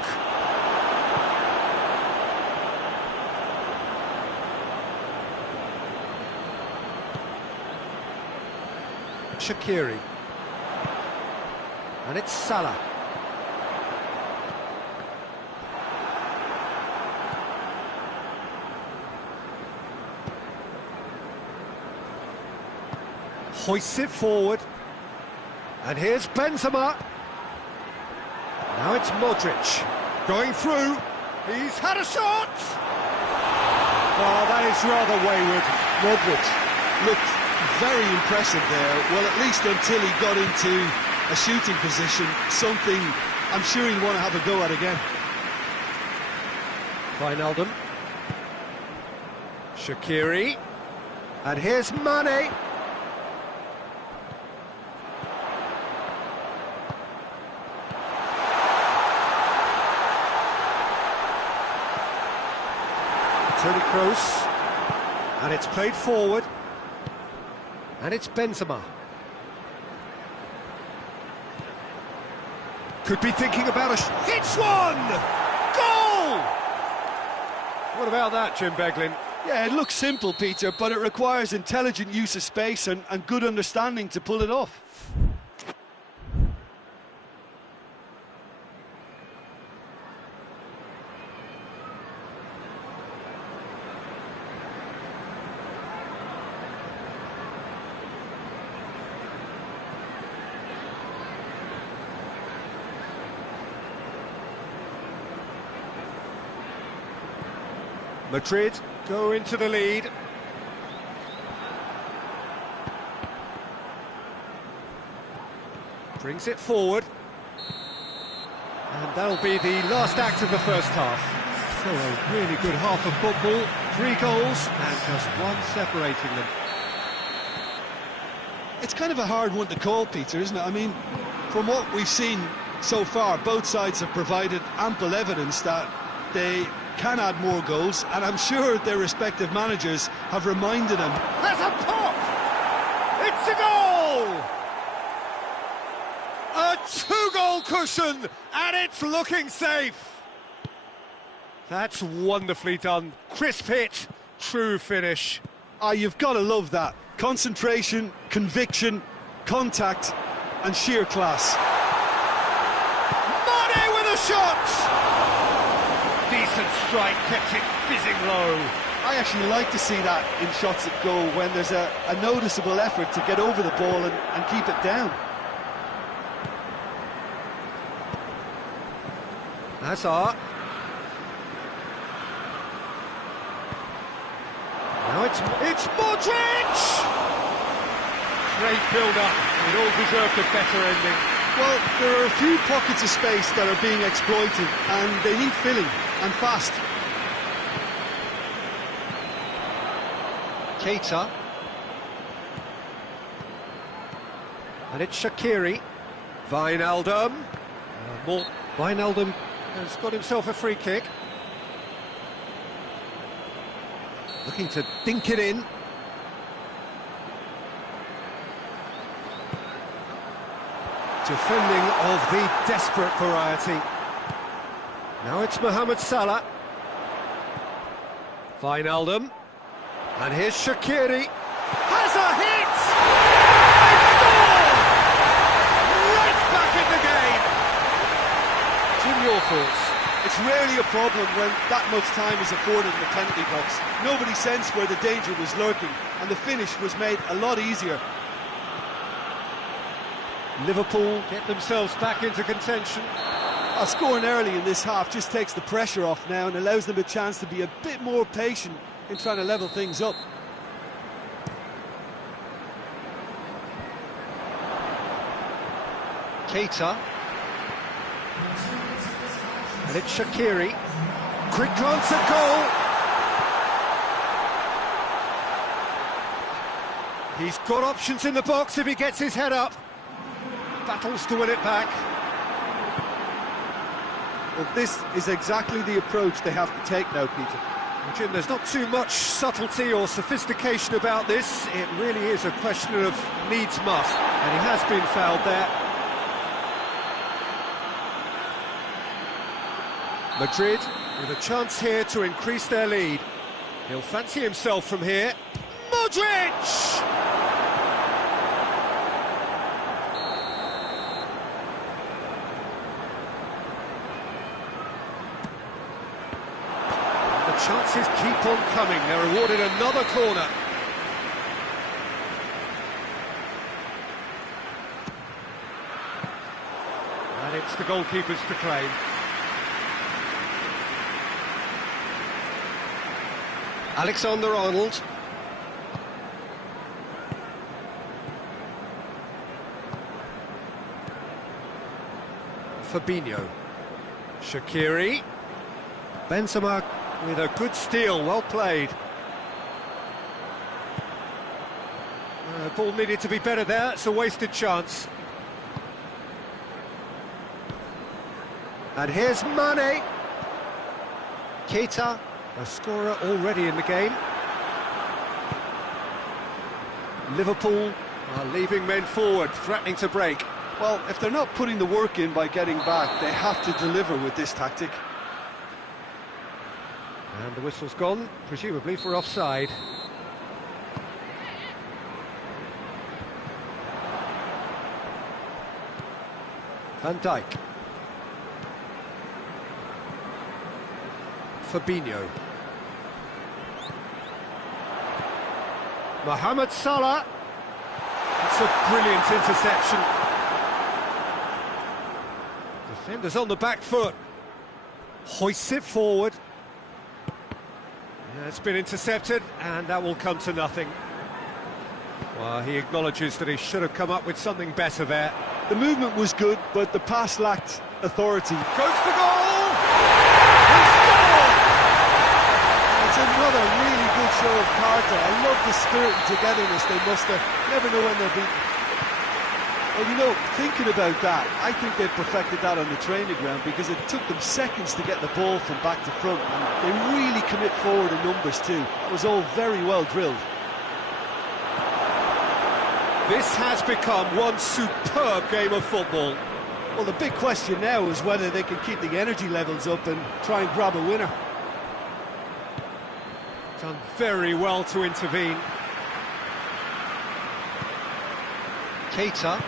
Shaqiri. And it's Salah. Hoists it forward. And here's Benzema. Now it's Modric. Going through. He's had a shot! Oh, that is rather wayward. Modric looked very impressive there, well, at least until he got into a shooting position, something I'm sure he'll want to have a go at again. Wijnaldum. Shaqiri. And here's Mane. Toni Kroos. And it's played forward. And it's Benzema. Could be thinking about a... Hits one! Goal! What about that, Jim Beglin? Yeah, it looks simple, Peter, but it requires intelligent use of space and good understanding to pull it off. Madrid go into the lead. Brings it forward. And that'll be the last act of the first half. So a really good half of football. 3 goals and just one separating them. It's kind of a hard one to call, Peter, isn't it? I mean, from what we've seen so far, both sides have provided ample evidence that they can add more goals, and I'm sure their respective managers have reminded them. There's a pop! It's a goal! A 2-goal cushion, and it's looking safe. That's wonderfully done. Crisp hit, true finish. Ah, you've got to love that. Concentration, conviction, contact, and sheer class. Mane with a shot! Decent strike, kept it fizzing low. I actually like to see that in shots at goal, when there's a noticeable effort to get over the ball and keep it down. Hazard. Now it's Modric! Great build-up. It all deserved a better ending. Well, there are a few pockets of space that are being exploited, and they need filling, and fast. Keita. And it's Shaqiri. Wijnaldum. Wijnaldum has got himself a free kick. Looking to dink it in. Defending of the desperate variety. Now it's Mohamed Salah. Wijnaldum. And here's Shaqiri. Has a hit! They score! Right back in the game! Jim, your thoughts? It's rarely a problem when that much time is afforded in the penalty box. Nobody sensed where the danger was lurking, and the finish was made a lot easier. Liverpool get themselves back into contention. Scoring early in this half just takes the pressure off now and allows them a chance to be a bit more patient in trying to level things up. Keita. And it's Shaqiri. Quick glance at goal. He's got options in the box if he gets his head up. Battles to win it back. Well, this is exactly the approach they have to take now, Peter. Jim, there's not too much subtlety or sophistication about this. It really is a question of needs must, and he has been fouled there. Madrid with a chance here to increase their lead. He'll fancy himself from here. Modric! Chances keep on coming. They're awarded another corner. And it's the goalkeepers to claim. Alexander-Arnold. Fabinho. Shaqiri. Benzema with a good steal, well played. Ball needed to be better there, it's a wasted chance. And here's Mane. Keita, a scorer already in the game. Liverpool are leaving men forward, threatening to break. Well, if they're not putting the work in by getting back, they have to deliver with this tactic. And the whistle's gone, presumably for offside. Van Dijk. Fabinho. Mohamed Salah. It's a brilliant interception. Defenders on the back foot. Hoists it forward. Yeah, it's been intercepted, and that will come to nothing. Well, he acknowledges that he should have come up with something better there. The movement was good, but the pass lacked authority. Goes for goal! He scored! It's another really good show of character. I love the spirit and togetherness they muster. Never know when they're beaten. Well, you know, thinking about that, I think they perfected that on the training ground because it took them seconds to get the ball from back to front, and they really commit forward in numbers too. That was all very well drilled. This has become one superb game of football. Well, the big question now is whether they can keep the energy levels up and try and grab a winner. Done very well to intervene. Keita.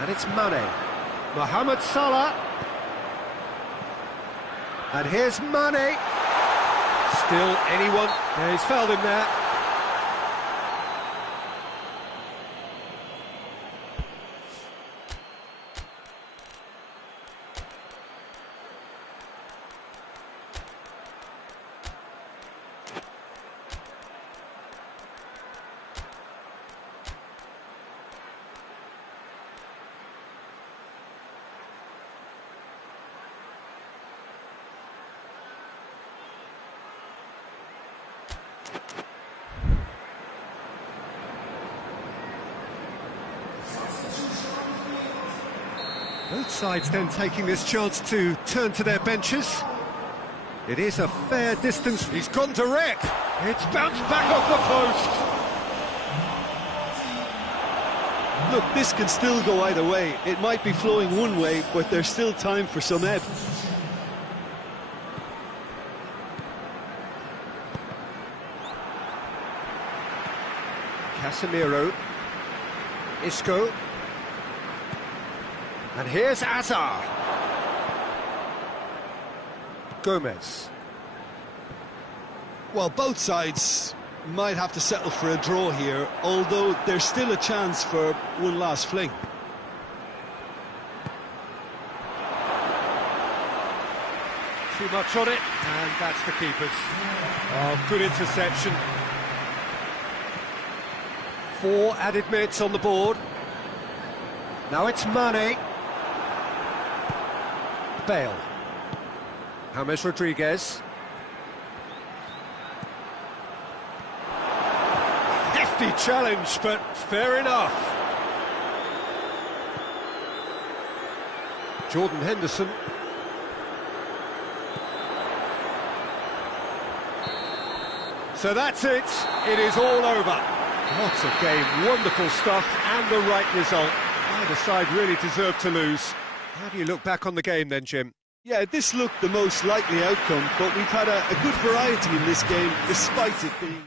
And it's Mane. Mohamed Salah. And here's Mane. Still anyone? Yeah, he's fouled him there. Both sides then taking this chance to turn to their benches. It is a fair distance. He's gone direct. It's bounced back off the post. Look, this can still go either way. It might be flowing one way, but there's still time for some ebb. Casemiro. Isco. And here's Azar. Gomez. Well, both sides might have to settle for a draw here, although there's still a chance for one last fling. Too much on it, and that's the keeper's. Oh, good interception. 4 added minutes on the board. Now it's Mane. Bale. James Rodriguez. Hefty challenge, but fair enough. Jordan Henderson. So that's it. It is all over. What a game. Wonderful stuff and the right result. Neither side really deserved to lose. How do you look back on the game then, Jim? Yeah, this looked the most likely outcome, but we've had a good variety in this game, despite it being...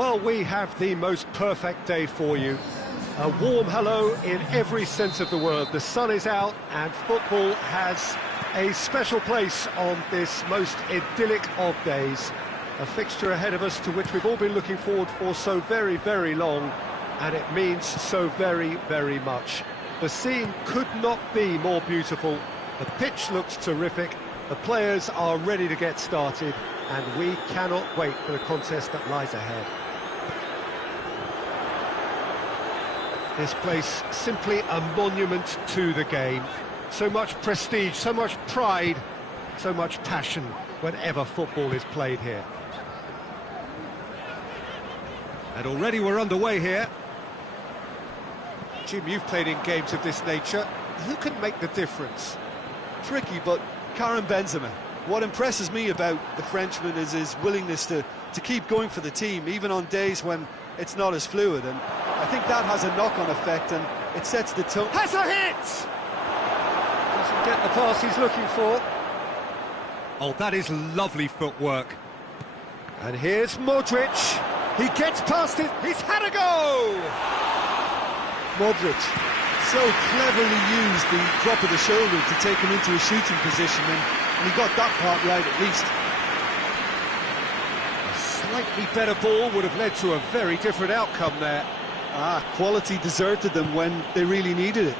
Well, we have the most perfect day for you. A warm hello in every sense of the word. The sun is out and football has a special place on this most idyllic of days. A fixture ahead of us to which we've all been looking forward for so very, very long, and it means so very, very much. The scene could not be more beautiful. The pitch looks terrific. The players are ready to get started, and we cannot wait for the contest that lies ahead. This place simply a monument to the game. So much prestige, so much pride, so much passion whenever football is played here. And already we're underway here. Jim, you've played in games of this nature. Who can make the difference? Tricky, but Karim Benzema. What impresses me about the Frenchman is his willingness to keep going for the team, even on days when it's not as fluid. And I think that has a knock-on effect, and it sets the tone. Has a hit! Doesn't get the pass he's looking for. Oh, that is lovely footwork. And here's Modric. He gets past it. He's had a go! Modric so cleverly used the drop of the shoulder to take him into a shooting position, and he got that part right at least. A slightly better ball would have led to a very different outcome there. Quality deserted them when they really needed it.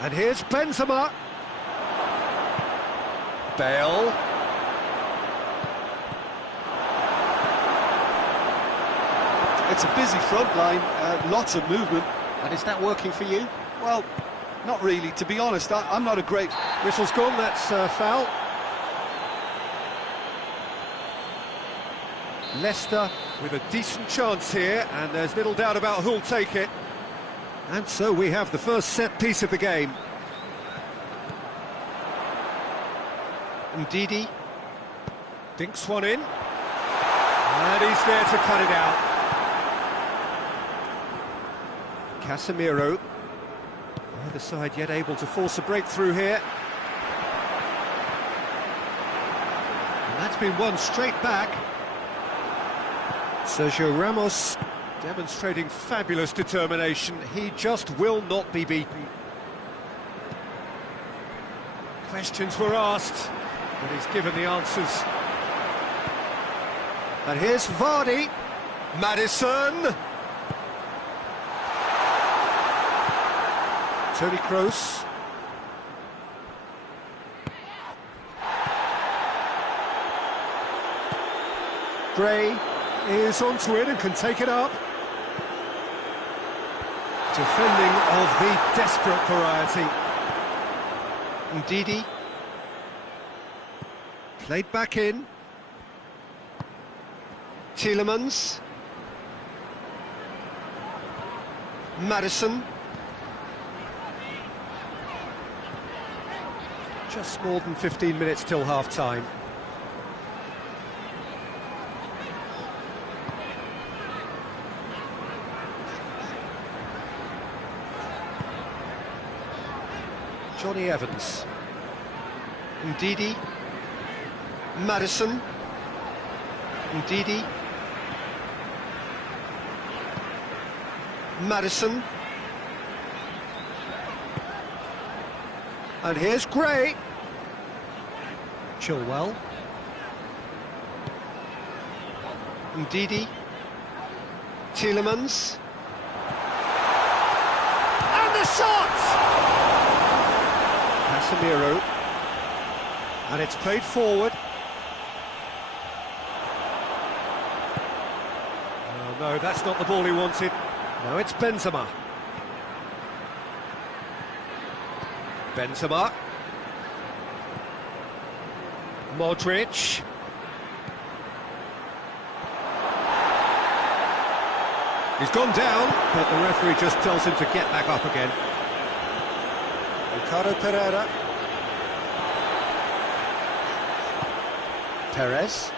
And here's Benzema. Bale. It's a busy front line, lots of movement. And is that working for you? Well, not really. To be honest, I'm not a great... Whistle's gone, that's foul. Leicester with a decent chance here, and there's little doubt about who'll take it. And so we have the first set piece of the game. Ndidi dinks one in, and he's there to cut it out. Casemiro, either side yet able to force a breakthrough here. And that's been won straight back. Sergio Ramos demonstrating fabulous determination. He just will not be beaten. Questions were asked, but he's given the answers. And here's Vardy. Maddison. Toni Kroos. Gray is onto it and can take it up. Defending of the desperate variety. Ndidi. Played back in. Tielemans. Maddison. Just more than 15 minutes till half-time. Johnny Evans. Ndidi. Maddison. Ndidi. Maddison. And here's Gray. Chilwell. Ndidi. Tielemans. And the shot! Casemiro. And it's played forward. Oh no, that's not the ball he wanted. No, it's Benzema. Benzema. Modric. He's gone down, but the referee just tells him to get back up again. Ricardo Pereira. Perez.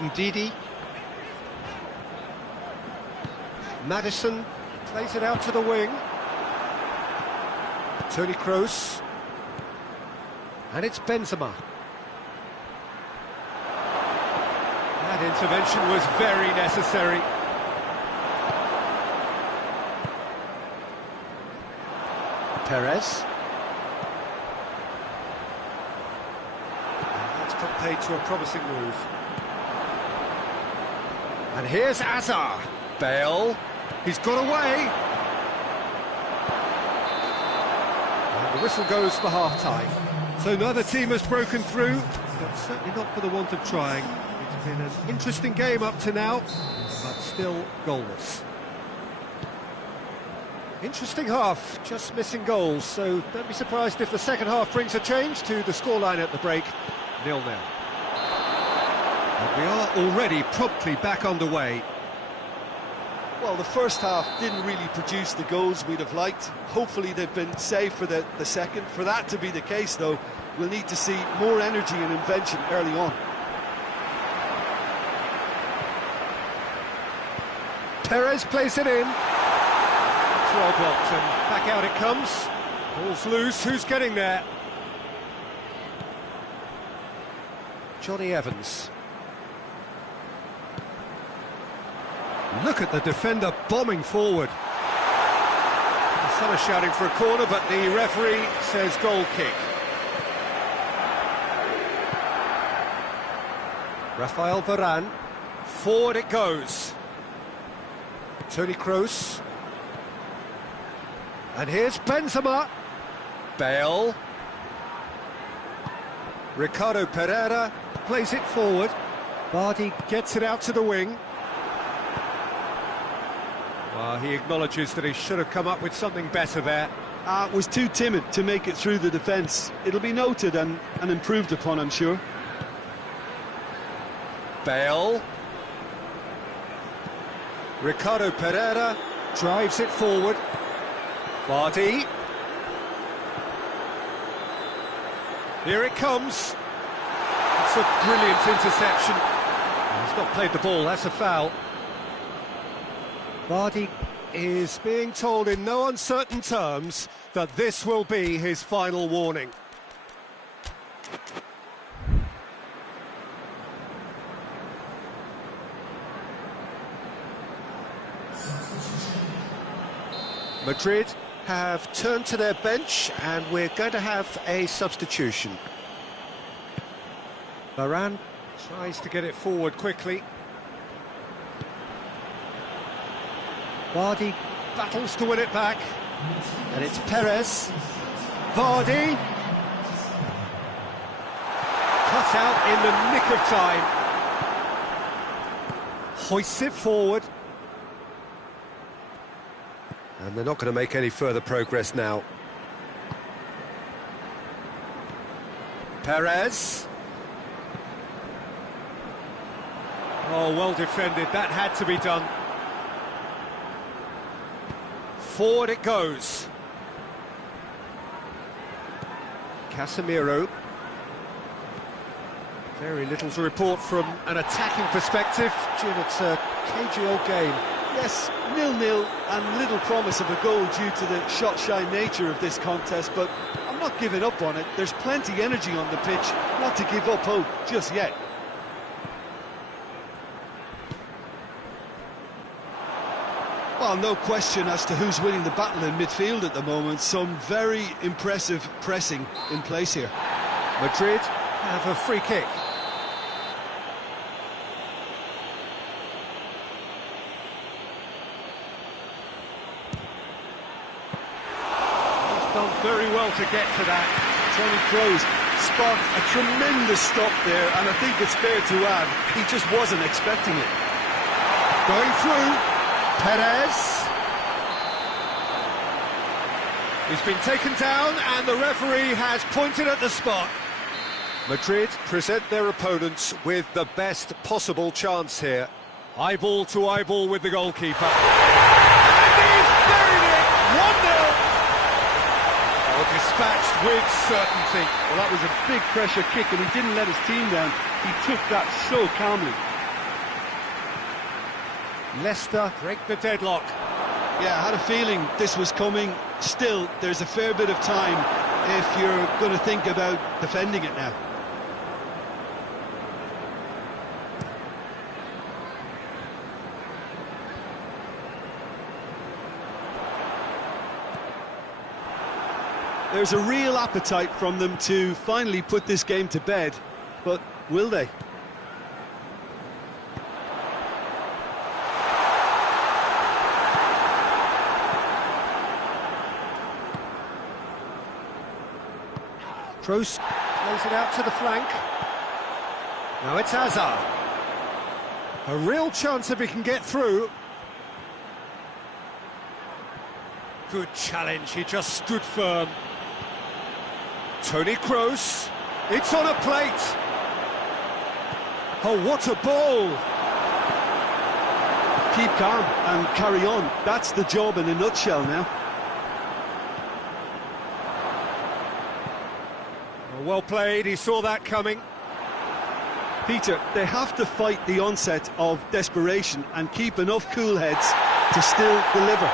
Ndidi. Maddison plays it out to the wing. Toni Kroos. And it's Benzema. That intervention was very necessary. Perez. That's put paid to a promising move. And here's Azar. Bale. He's got away. And the whistle goes for half-time. So neither team has broken through, but certainly not for the want of trying. It's been an interesting game up to now, but still goalless. Interesting half, just missing goals, so don't be surprised if the second half brings a change to the scoreline at the break, 0-0. And we are already promptly back underway. Well, the first half didn't really produce the goals we'd have liked. Hopefully they've been saved for the second. For that to be the case, though, we'll need to see more energy and invention early on. Perez plays it in. It's well blocked, and back out it comes. Ball's loose, who's getting there? Johnny Evans. Look at the defender bombing forward. Some are shouting for a corner, but the referee says goal kick. Rafael Varane. Forward it goes. Toni Kroos. And here's Benzema. Bale. Ricardo Pereira plays it forward. Vardy gets it out to the wing. Well, he acknowledges that he should have come up with something better there. Was too timid to make it through the defence. It'll be noted and improved upon, I'm sure. Bale. Ricardo Pereira drives it forward. Vardy. Here it comes. It's a brilliant interception. He's not played the ball, that's a foul. Vardy is being told in no uncertain terms that this will be his final warning. Madrid have turned to their bench and we're going to have a substitution. Varane tries to get it forward quickly. Vardy battles to win it back, and it's Perez. Vardy cut out in the nick of time. Hoists it forward. And they're not going to make any further progress now. Perez. Oh, well defended, that had to be done. Forward it goes. Casemiro. Very little to report from an attacking perspective. Jim, it's a cagey old game. Yes, 0-0 and little promise of a goal due to the shot-shy nature of this contest, but I'm not giving up on it. There's plenty energy on the pitch, not to give up hope just yet. Well, no question as to who's winning the battle in midfield at the moment. Some very impressive pressing in place here. Madrid have a free kick. He's done very well to get to that. Toni Kroos spot a tremendous stop there, and I think it's fair to add, he just wasn't expecting it. Going through. Perez. He's been taken down and the referee has pointed at the spot. Madrid present their opponents with the best possible chance here. Eyeball to eyeball with the goalkeeper. And he's buried it! 1-0! Oh, dispatched with certainty. Well, that was a big pressure kick and he didn't let his team down. He took that so calmly. Leicester break the deadlock. Yeah, I had a feeling this was coming. Still, there's a fair bit of time if you're going to think about defending it now. There's a real appetite from them to finally put this game to bed, but will they? Kroos plays it out to the flank. Now it's Hazard. A real chance if he can get through. Good challenge, he just stood firm. Toni Kroos, it's on a plate. Oh, what a ball! Keep calm and carry on. That's the job in a nutshell now. Well played, he saw that coming. Peter, they have to fight the onset of desperation and keep enough cool heads to still deliver.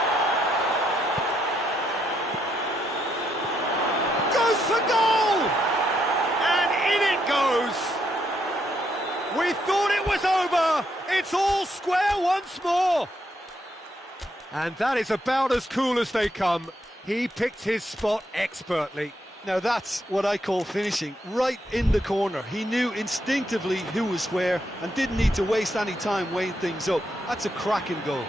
Goes for goal! And in it goes! We thought it was over! It's all square once more! And that is about as cool as they come. He picked his spot expertly. Now that's what I call finishing, right in the corner. He knew instinctively who was where and didn't need to waste any time weighing things up. That's a cracking goal.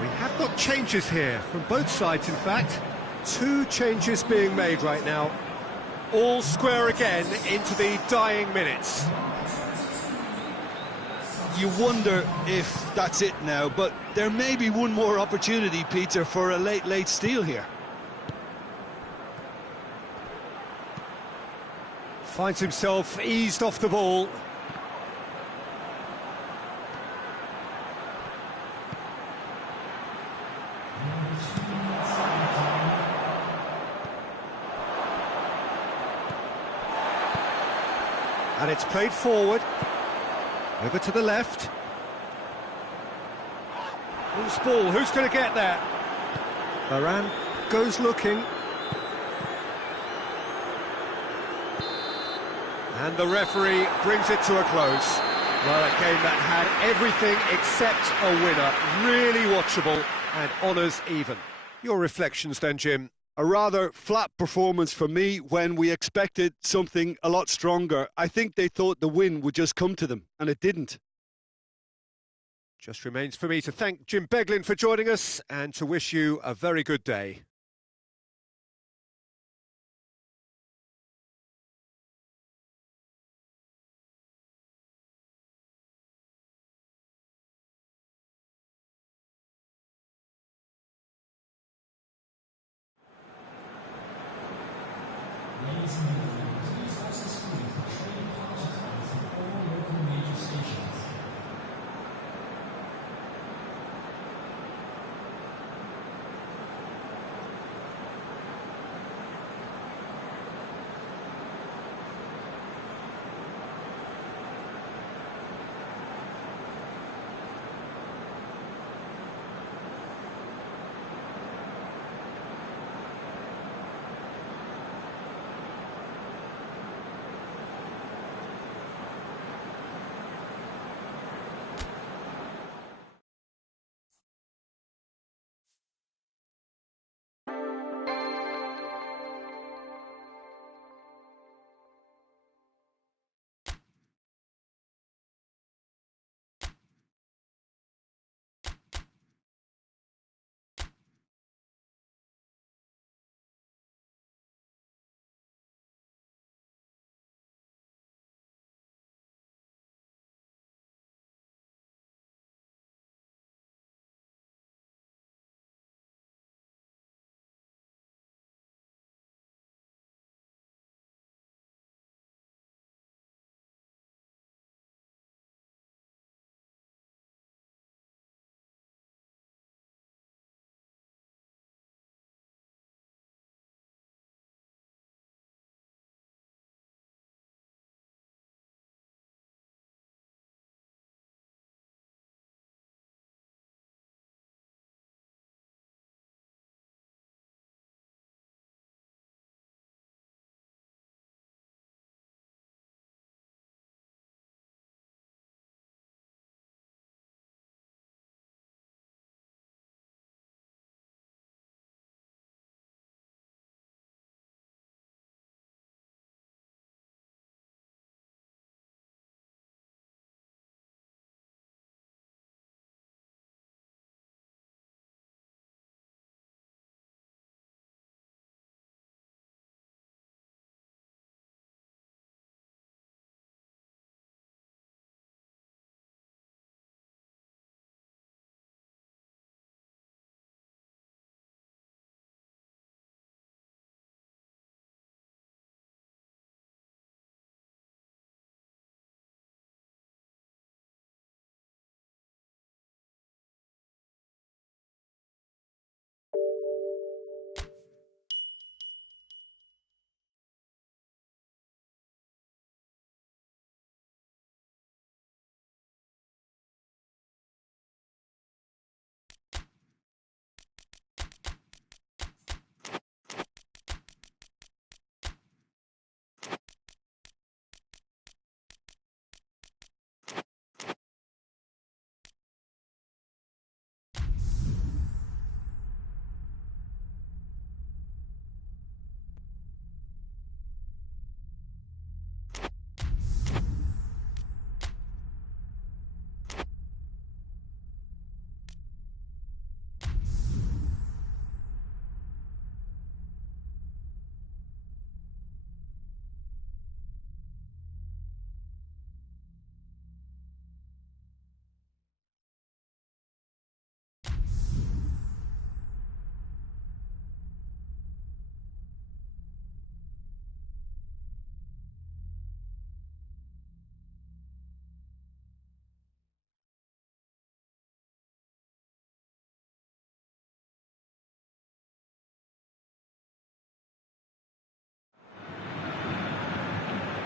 We have got changes here, from both sides in fact. 2 changes being made right now. All square again into the dying minutes. You wonder if that's it now, but there may be one more opportunity, Peter, for a late steal here. Finds himself eased off the ball. And it's played forward, over to the left. Loose ball, who's going to get there? Varane goes looking. And the referee brings it to a close. Well, a game that had everything except a winner. Really watchable and honours even. Your reflections then, Jim? A rather flat performance for me when we expected something a lot stronger. I think they thought the win would just come to them, and it didn't. Just remains for me to thank Jim Beglin for joining us and to wish you a very good day.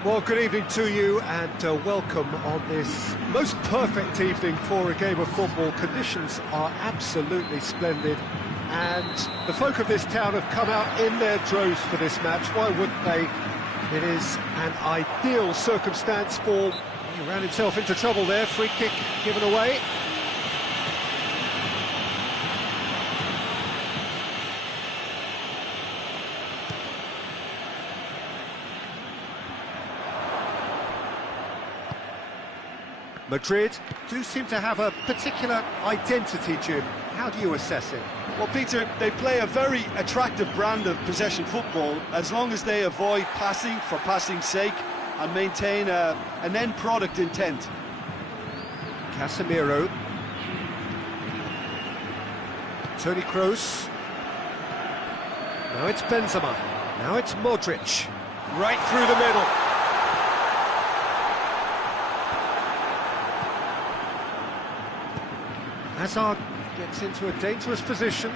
Well, good evening to you and welcome on this most perfect evening for a game of football. Conditions are absolutely splendid and the folk of this town have come out in their droves for this match. Why wouldn't they? It is an ideal circumstance for... He ran himself into trouble there, free kick given away. Madrid do seem to have a particular identity, Jim. How do you assess it? Well, Peter, they play a very attractive brand of possession football as long as they avoid passing for passing's sake and maintain an end product intent. Casemiro. Toni Kroos. Now it's Benzema. Now it's Modric. Right through the middle. Hazard gets into a dangerous position.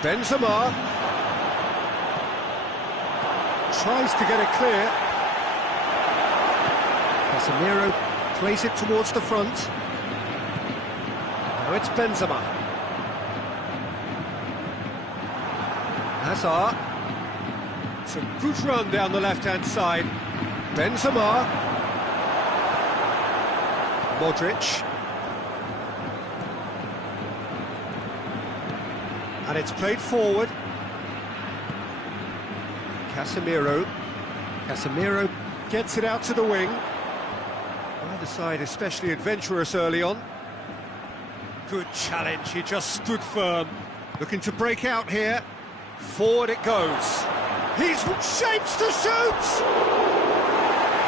Benzema tries to get it clear. Casemiro plays it towards the front. Now it's Benzema. Hazard. It's a good run down the left-hand side. Benzema. Modric. And it's played forward. Casemiro. Casemiro gets it out to the wing. Either side especially adventurous early on. Good challenge, he just stood firm. Looking to break out here. Forward it goes. He's shapes to shoot!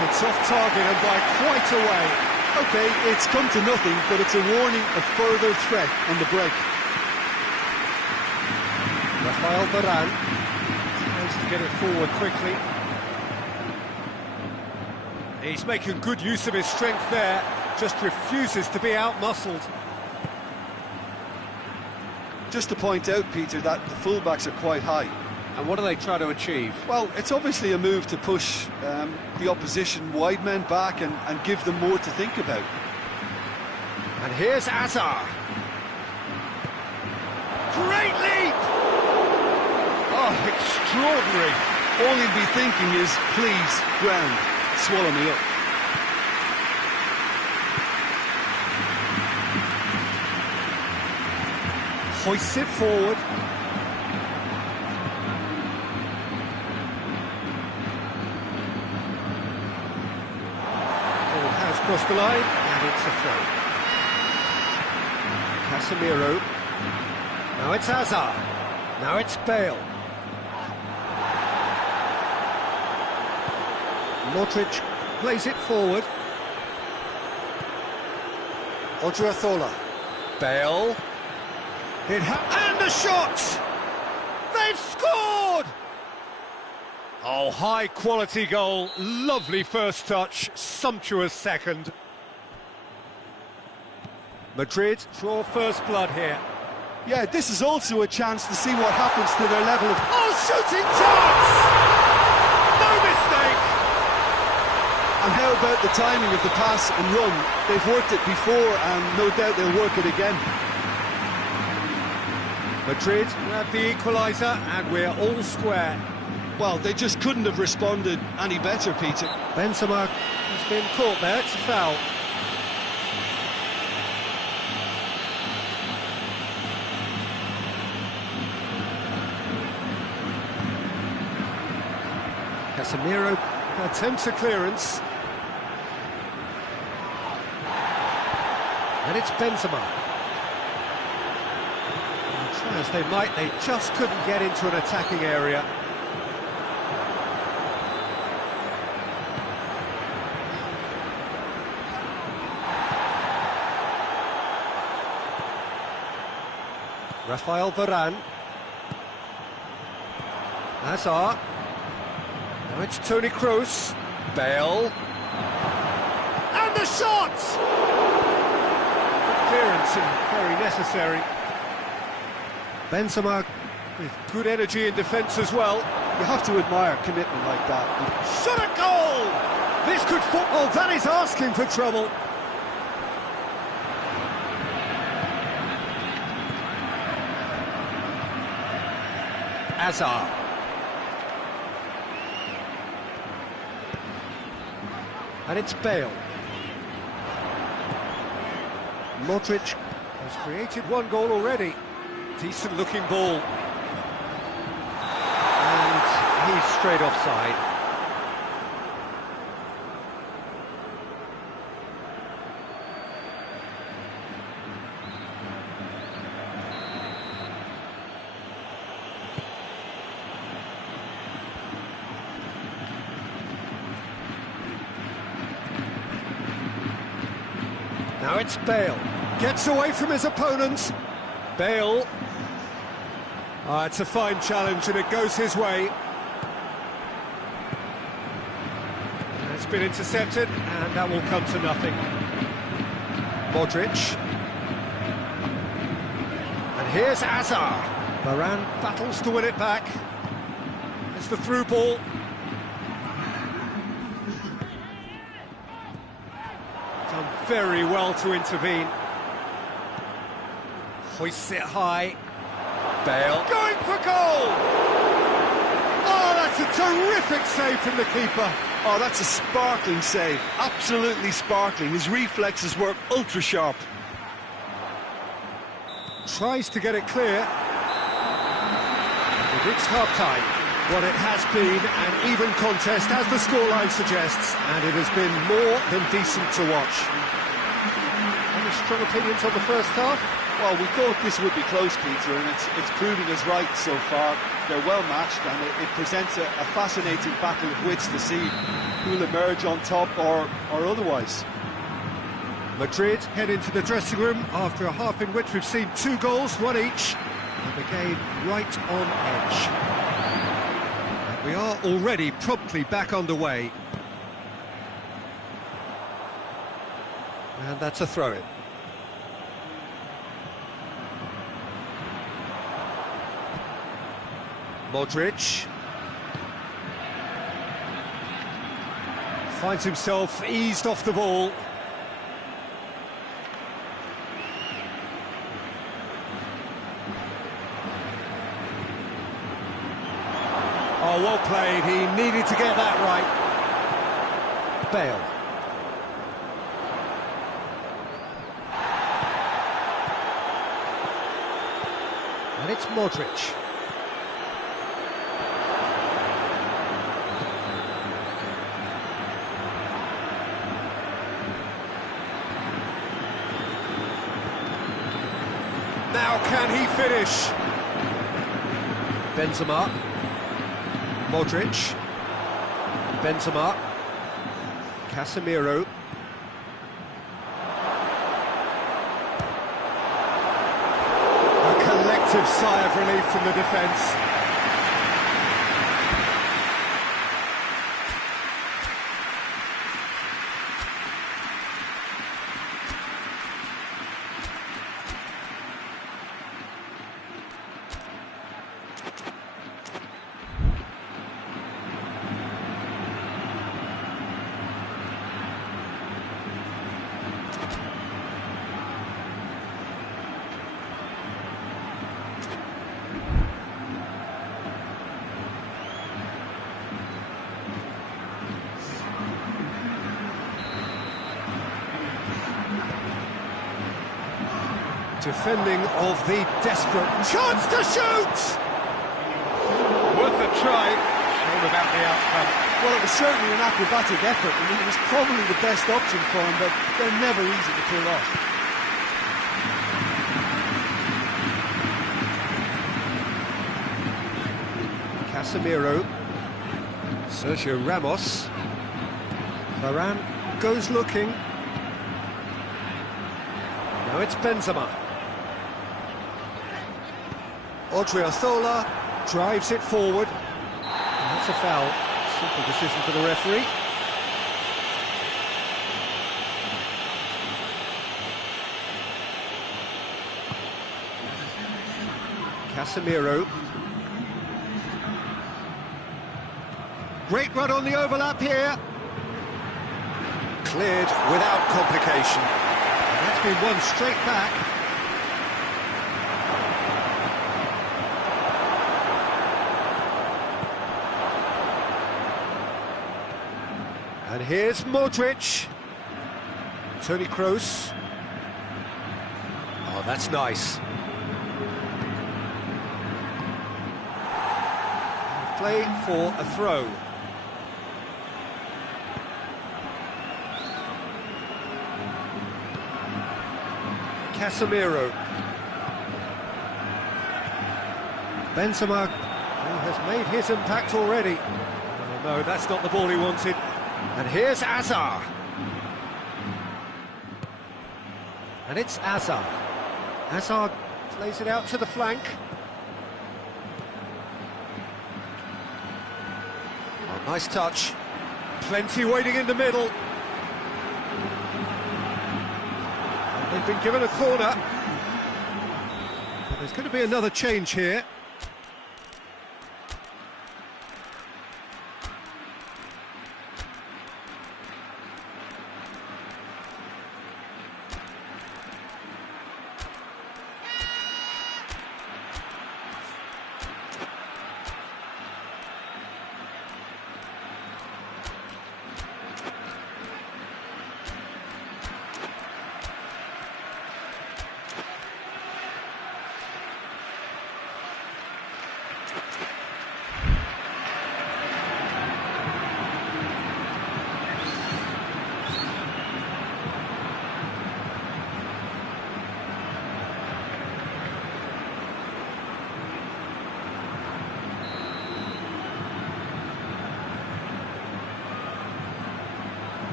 It's off target and by quite a way. OK, it's come to nothing, but it's a warning of further threat on the break. Rafael Varane tries to get it forward quickly. He's making good use of his strength there, just refuses to be out-muscled. Just to point out, Peter, that the fullbacks are quite high. And what do they try to achieve? Well, it's obviously a move to push the opposition wide men back and give them more to think about. And here's Hazard. Great leap! Oh, extraordinary. All he'd be thinking is, please, ground, swallow me up. Hoists it forward. Ball has crossed the line, and it's a throw. Casemiro. Now it's Hazard. Now it's Bale. Modric plays it forward. Odriozola. Bale. And the shot! They've scored! Oh, high-quality goal. Lovely first touch. Sumptuous second. Madrid draw first blood here. Yeah, this is also a chance to see what happens to their level of... Oh, shooting chance! No mistake! And how about the timing of the pass and run? They've worked it before and no doubt they'll work it again. Madrid grab the equaliser and we're all square. Well, they just couldn't have responded any better, Peter. Benzema has been caught there, it's a foul. Casemiro attempts a clearance. And it's Benzema. And try as they might, they just couldn't get into an attacking area. Rafael Varane. Hazard. Now it's Toni Kroos. Bale. And the shot! Clearance and very necessary. Benzema With good energy in defence as well. You have to admire commitment like that. Shot a goal! This could fall. Oh, that is asking for trouble. Azar. And it's Bale. Modric has created one goal already. Decent looking ball. And he's straight offside. Now it's Bale. Gets away from his opponents. Bale. It's a fine challenge and it goes his way. It's been intercepted and that will come to nothing. Modric. And here's Azar. Varane battles to win it back. It's the through ball. Done very well to intervene. Hoists it high. Bale going for goal! Oh, that's a terrific save from the keeper. Oh, that's a sparkling save. Absolutely sparkling. His reflexes work ultra sharp. Tries to get it clear. We've reached half-time. What it has been an even contest, as the scoreline suggests, and it has been more than decent to watch. Any strong opinions on the first half? Well, we thought this would be close, Peter, and it's proving us right so far. They're well matched, and it presents a fascinating battle of wits to see who'll emerge on top or otherwise. Madrid head into the dressing room after a half in which we've seen 2 goals, one each, and the game right on edge. And we are already promptly back underway. And that's a throw-in. Modric finds himself eased off the ball. Oh, well played. He needed to get that right. Bale. And it's Modric. Now can he finish? Benzema. Modric. Benzema. Casemiro. A collective sigh of relief from the defence. Defending of the desperate chance to shoot! Worth a try. Shame about the outcome. Well, it was certainly an acrobatic effort. I mean, it was probably the best option for him, but they're never easy to pull off. Casemiro. Sergio Ramos. Varane goes looking. Now it's Benzema. Odriozola drives it forward. And that's a foul. Simple decision for the referee. Casemiro. Great run on the overlap here. Cleared without complication. And that's been won straight back. And here's Modric. Toni Kroos. Oh, that's nice. Play for a throw. Casemiro. Benzema, who has made his impact already. Oh, no, that's not the ball he wanted. And here's Hazard. And it's Hazard. Hazard plays it out to the flank. Oh, nice touch. Plenty waiting in the middle. And they've been given a corner. There's going to be another change here.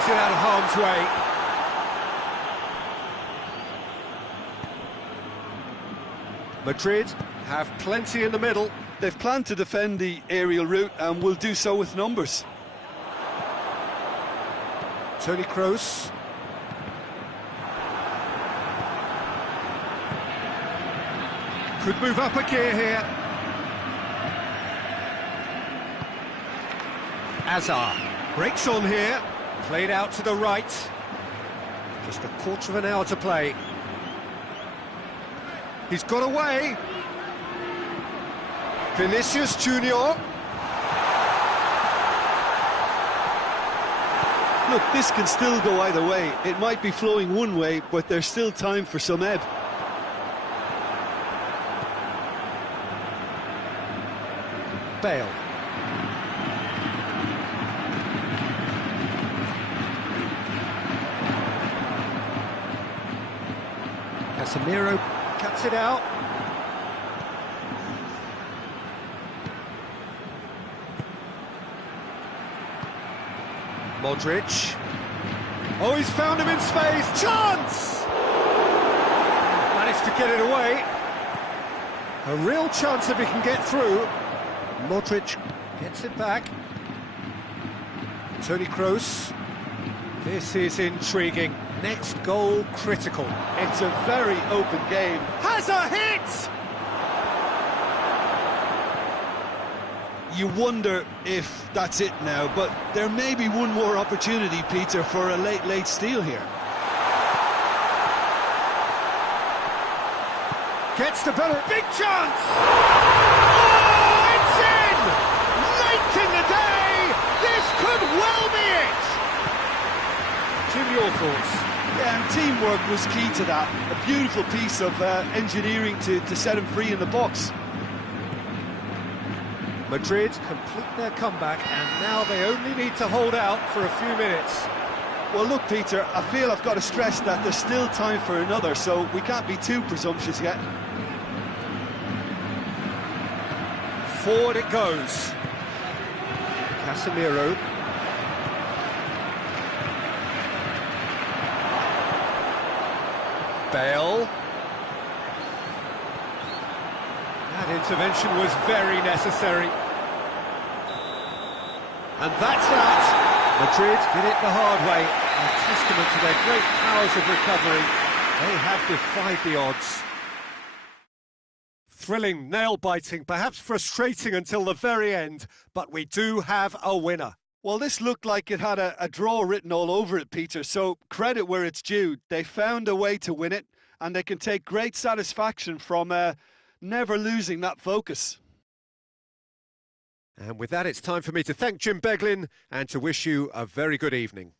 It out of harm's way. Madrid have plenty in the middle. They've planned to defend the aerial route and will do so with numbers. Toni Kroos. Could move up a gear here. Hazard breaks on here. Played out to the right. Just a quarter of an hour to play. He's got away. Vinicius Junior. Look, this can still go either way. It might be flowing one way, but there's still time for some ebb. Bale. Casemiro cuts it out. Modric. Oh, he's found him in space. Chance! Managed to get it away. A real chance if he can get through. Modric gets it back. Toni Kroos. This is intriguing. Next goal critical. It's a very open game. Has a hit! You wonder if that's it now, but there may be one more opportunity, Peter, for a late steal here. Gets the better. Big chance! Oh, it's in! Late in the day! This could well be it! Jim, your thoughts? Yeah, and teamwork was key to that. A beautiful piece of engineering to set him free in the box. Madrid complete their comeback, and now they only need to hold out for a few minutes. Well, look, Peter, I feel I've got to stress that there's still time for another, so we can't be too presumptuous yet. Forward it goes. Casemiro. Bale. That intervention was very necessary. And that's that. Madrid did it the hard way. A testament to their great powers of recovery. They have defied the odds. thrilling, nail-biting, perhaps frustrating until the very end, but we do have a winner. Well, this looked like it had a draw written all over it, Peter, so credit where it's due. They found a way to win it, and they can take great satisfaction from never losing that focus. And with that, it's time for me to thank Jim Beglin and to wish you a very good evening.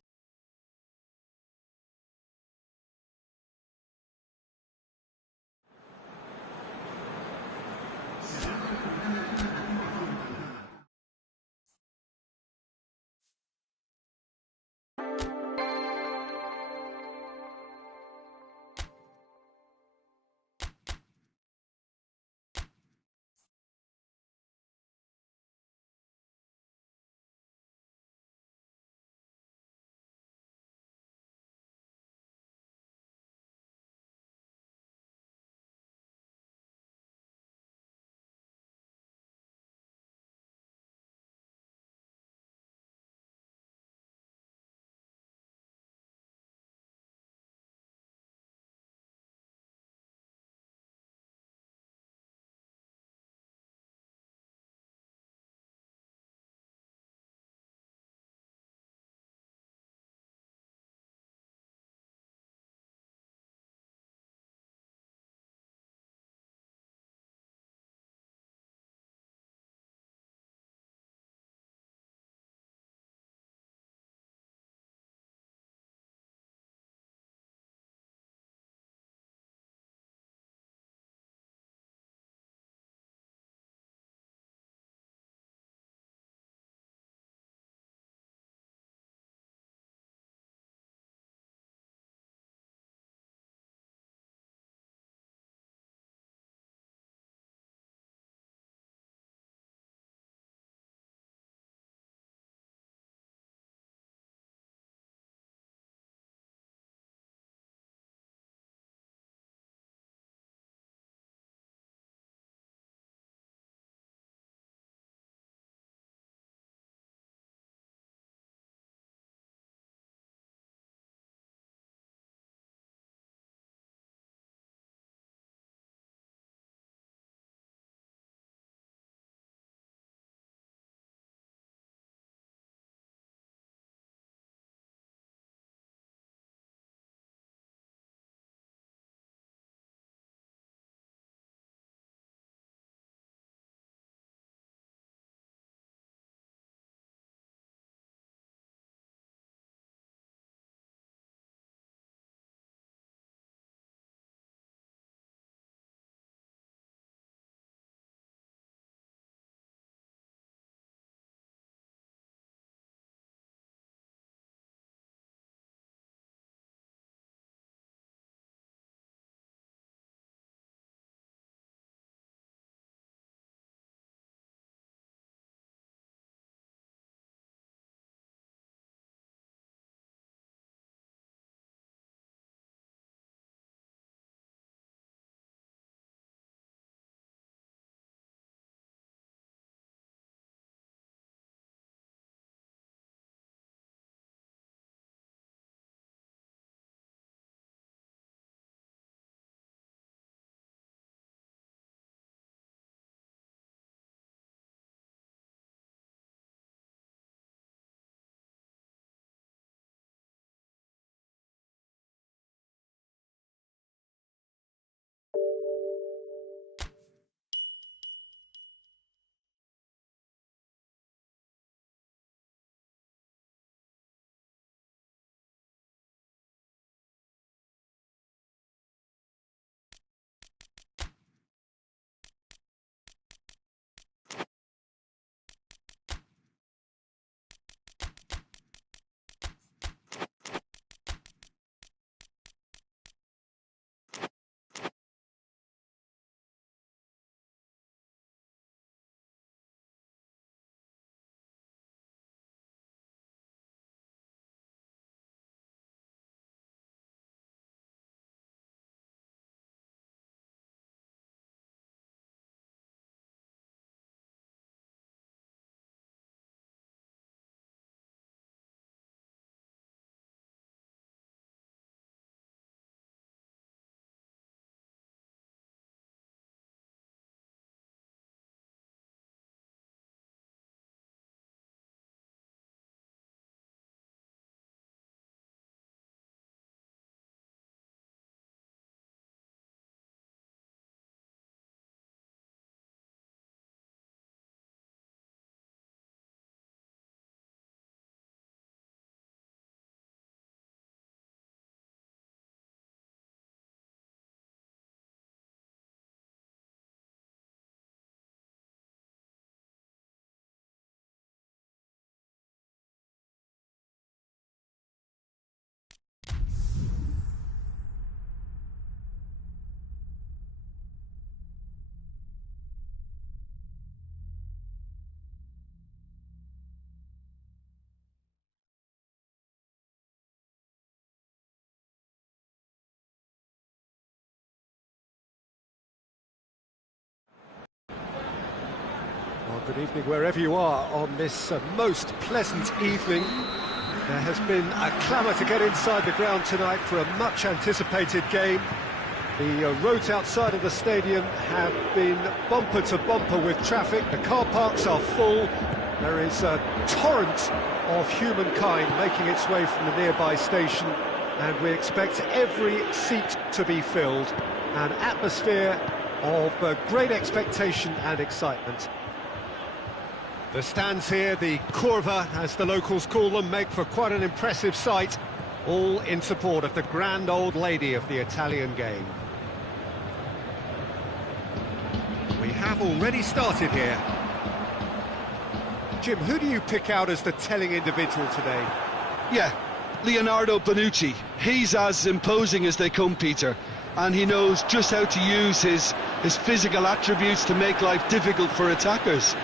Good evening wherever you are on this most pleasant evening. There has been a clamour to get inside the ground tonight for a much-anticipated game. The roads outside of the stadium have been bumper to bumper with traffic. The car parks are full. There is a torrent of humankind making its way from the nearby station, and we expect every seat to be filled. An atmosphere of great expectation and excitement. The stands here, the curva, as the locals call them, make for quite an impressive sight, all in support of the grand old lady of the Italian game. We have already started here. Jim, who do you pick out as the telling individual today? Yeah, Leonardo Bonucci. He's as imposing as they come, Peter, and he knows just how to use his physical attributes to make life difficult for attackers.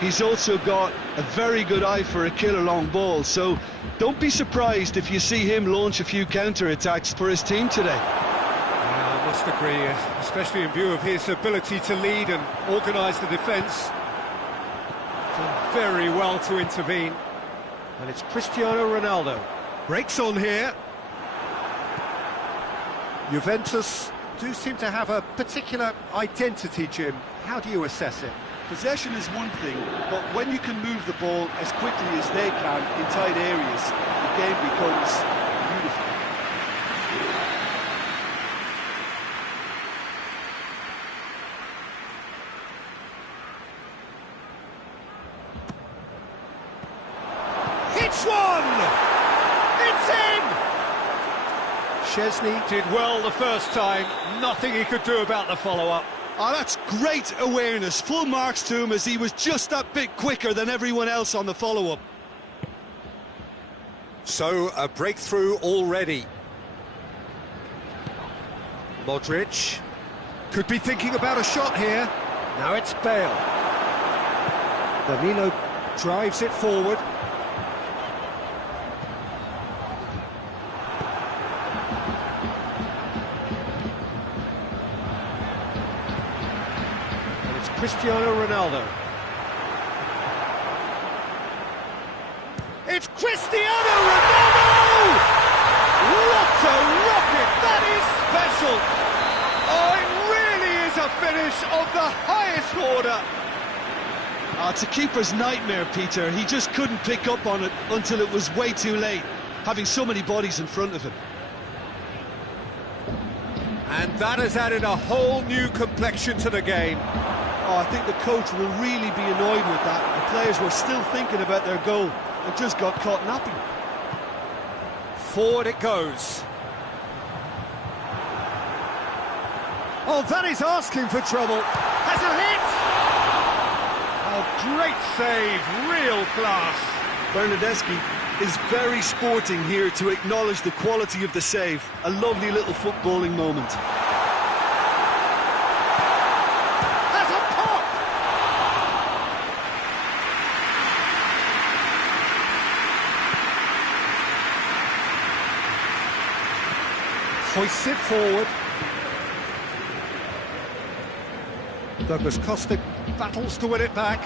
He's also got a very good eye for a killer long ball, so don't be surprised if you see him launch a few counter-attacks for his team today. Yeah, I must agree, especially in view of his ability to lead and organise the defence. Done very well to intervene. And it's Cristiano Ronaldo. Breaks on here. Juventus do seem to have a particular identity, Jim. How do you assess it? Possession is one thing, but when you can move the ball as quickly as they can in tight areas, the game becomes beautiful. Hits one! It's in! Szczesny did well the first time, nothing he could do about the follow-up. Oh, that's great awareness. Full marks to him, as he was just that bit quicker than everyone else on the follow-up. So, a breakthrough already. Modric could be thinking about a shot here. Now it's Bale. Danilo drives it forward. Cristiano Ronaldo. It's Cristiano Ronaldo! What a rocket! That is special! Oh, it really is a finish of the highest order! It's a keeper's nightmare, Peter. He just couldn't pick up on it until it was way too late, having so many bodies in front of him. And that has added a whole new complexion to the game. Oh, I think the coach will really be annoyed with that. The players were still thinking about their goal and just got caught napping. Forward it goes. Oh, that is asking for trouble. Has a hit! Oh, great save, real class. Bernardeschi is very sporting here to acknowledge the quality of the save. A lovely little footballing moment. Hoists it forward. Douglas Costa battles to win it back.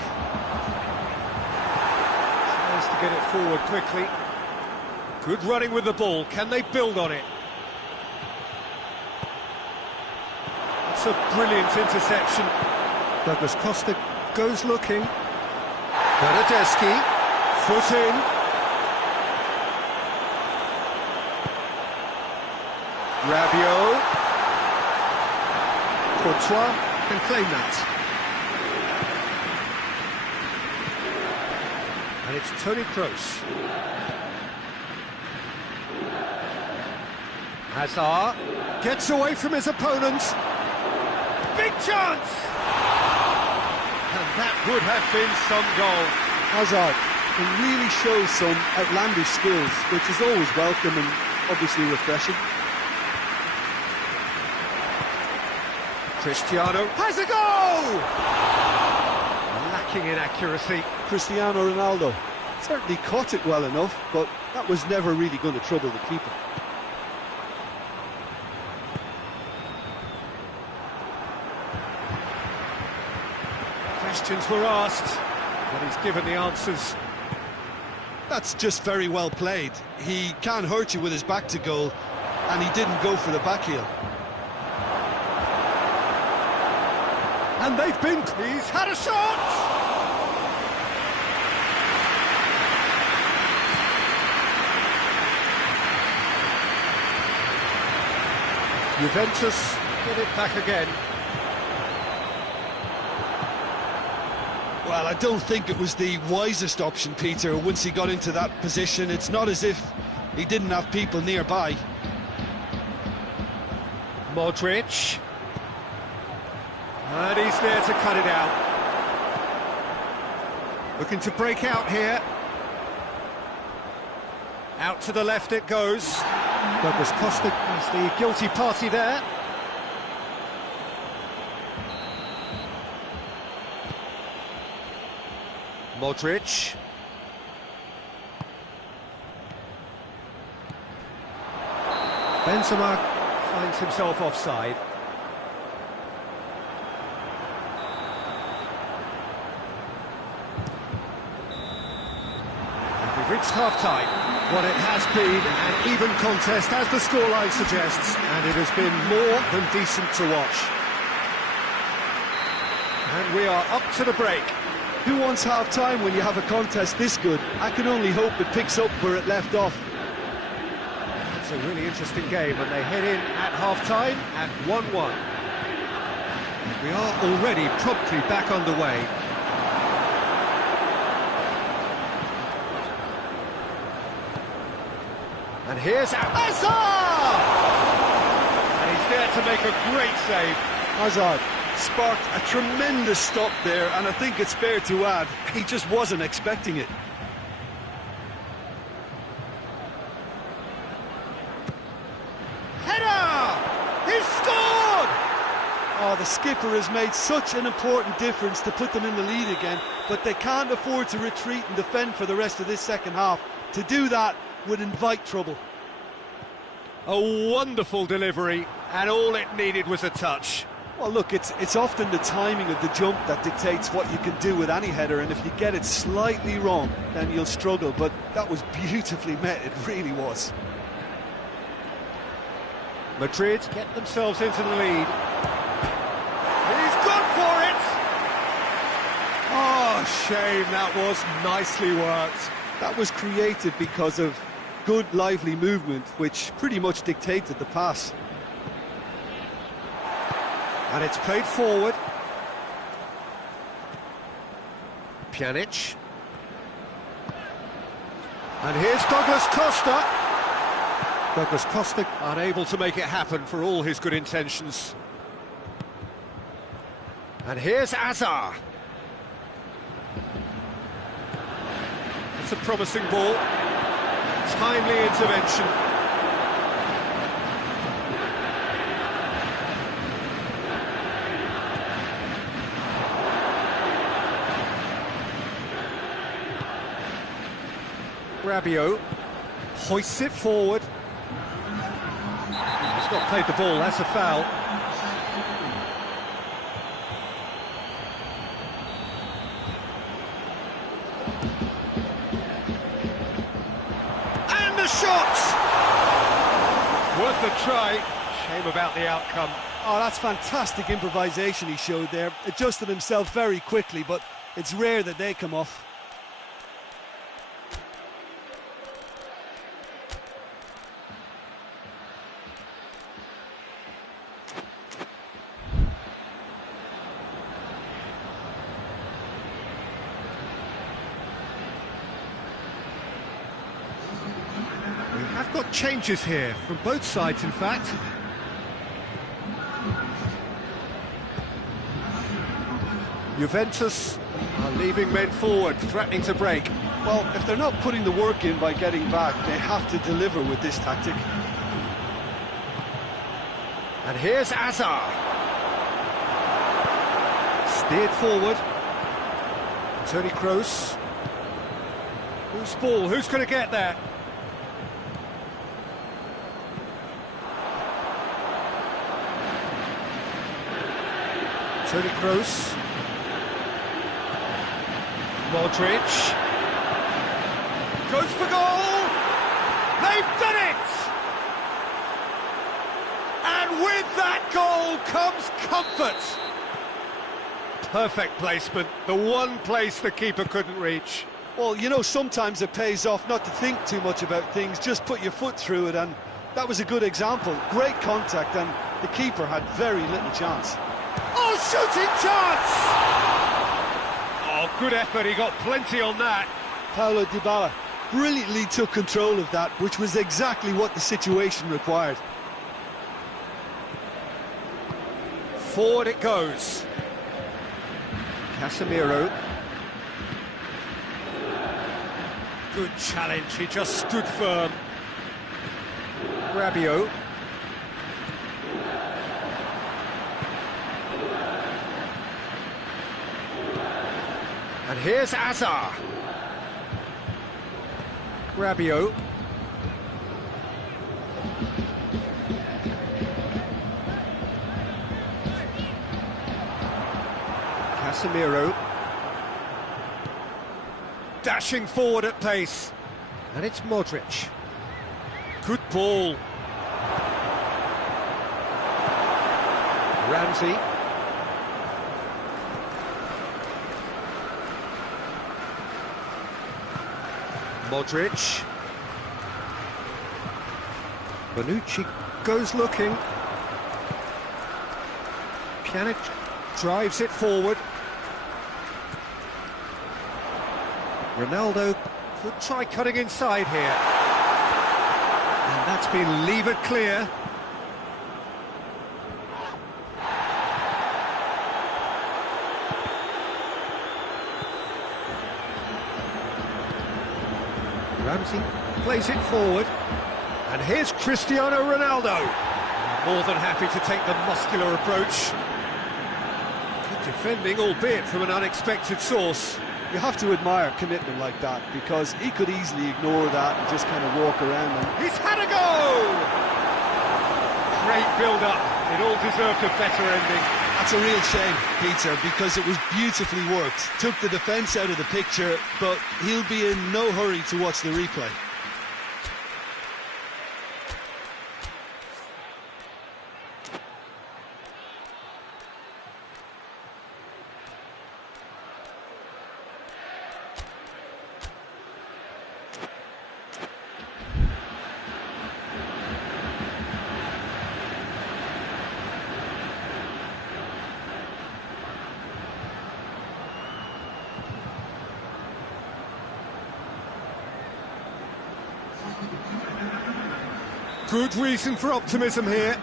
Tries to get it forward quickly. Good running with the ball. Can they build on it? That's a brilliant interception. Douglas Costa goes looking. Bernardeschi, foot in. Rabiot. Courtois can claim that. And it's Toni Kroos. Hazard gets away from his opponent. Big chance! And that would have been some goal. Hazard can really show some outlandish skills, which is always welcome and obviously refreshing. Cristiano has a goal! Lacking in accuracy. Cristiano Ronaldo certainly caught it well enough, but that was never really going to trouble the keeper. Questions were asked. But he's given the answers. That's just very well played. He can't hurt you with his back to goal, and he didn't go for the back heel. And they've been... He's had a shot! Juventus get it back again. Well, I don't think it was the wisest option, Peter, once he got into that position. It's not as if he didn't have people nearby. Modric. And he's there to cut it out. Looking to break out here. Out to the left it goes. Douglas Costa is the guilty party there. Modric. Benzema finds himself offside. And we've reached half-time. What it has been an even contest, as the scoreline suggests, and it has been more than decent to watch. And we are up to the break. Who wants half-time when you have a contest this good? I can only hope it picks up where it left off. It's a really interesting game, and they head in at half-time at 1-1. We are already promptly back underway. And here's Hazard! And he's there to make a great save. Hazard sparked a tremendous stop there, and I think it's fair to add, he just wasn't expecting it. Header! He's scored! Oh, the skipper has made such an important difference to put them in the lead again, but they can't afford to retreat and defend for the rest of this second half. To do that would invite trouble. A wonderful delivery, and all it needed was a touch. Well, look, it's often the timing of the jump that dictates what you can do with any header, and if you get it slightly wrong, then you'll struggle, but that was beautifully met, it really was. Madrid get themselves into the lead. He's gone for it! Oh, shame, that was nicely worked. That was created because of good, lively movement, which pretty much dictated the pass. And it's played forward. Pjanic. And here's Douglas Costa. Douglas Costa unable to make it happen for all his good intentions. And here's Hazard. It's a promising ball. Timely intervention. Rabiot hoists it forward. He's not played the ball, that's a foul. And the shot! Worth a try. Shame about the outcome. Oh, that's fantastic improvisation he showed there. Adjusted himself very quickly, but it's rare that they come off. Have got changes here from both sides, in fact. Juventus are leaving men forward, threatening to break. Well, if they're not putting the work in by getting back, they have to deliver with this tactic. And here's Hazard. Steered forward. Toni Kroos. Who's ball? Who's going to get there? Toni Kroos. Modric goes for goal. They've done it! And with that goal comes comfort. Perfect placement, the one place the keeper couldn't reach. Well, you know, sometimes it pays off not to think too much about things, just put your foot through it, and that was a good example. Great contact, and the keeper had very little chance. Oh, shooting chance! Oh, good effort, he got plenty on that. Paulo Dybala brilliantly took control of that, which was exactly what the situation required. Forward it goes. Casemiro. Good challenge, he just stood firm. Rabiot. And here's Azar. Rabiot. Casemiro. Dashing forward at pace. And it's Modric. Good ball. Ramsey. Modric. Bonucci goes looking. Pjanic drives it forward. Ronaldo could try cutting inside here. And that's been levered clear. Ramsey plays it forward. And here's Cristiano Ronaldo. More than happy to take the muscular approach. Good defending, albeit from an unexpected source. You have to admire commitment like that, because he could easily ignore that and just kind of walk around them. He's had a go! Great build-up. It all deserved a better ending. That's a real shame, Peter, because it was beautifully worked. Took the defence out of the picture, but he'll be in no hurry to watch the replay. Good reason for optimism here.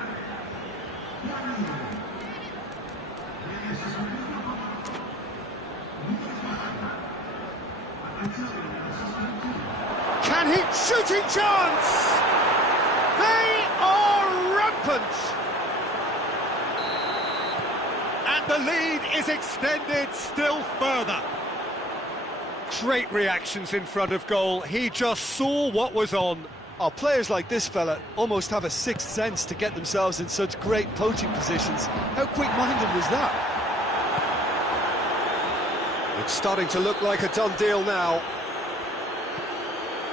Can he? Shooting chance! They are rampant! And the lead is extended still further. Great reactions in front of goal. He just saw what was on. Oh, players like this fella almost have a sixth sense to get themselves in such great poaching positions. How quick-minded was that? It's starting to look like a done deal now.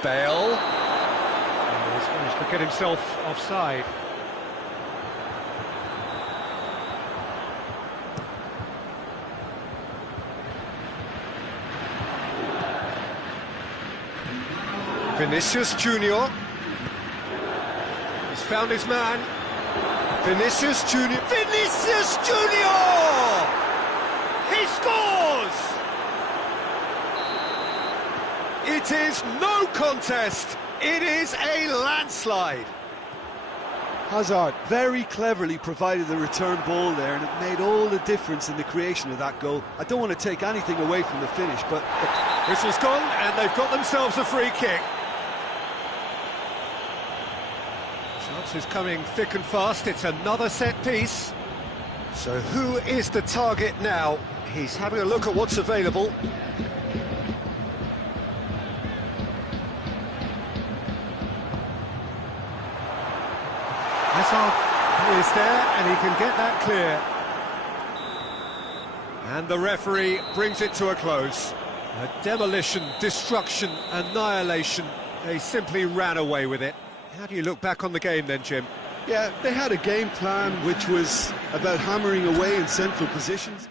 Bale. Oh, he's managed to get himself offside. Vinicius Junior. He's found his man. Vinicius Junior. Vinicius Junior! He scores! It is no contest. It is a landslide. Hazard very cleverly provided the return ball there, and it made all the difference in the creation of that goal. I don't want to take anything away from the finish, but... Whistle's gone, and they've got themselves a free kick. Chances coming thick and fast. It's another set piece. So who is the target now? He's having a look at what's available. Hazard is there, and he can get that clear. And the referee brings it to a close. Demolition, destruction, annihilation. They simply ran away with it. How do you look back on the game then, Jim? Yeah, they had a game plan which was about hammering away in central positions.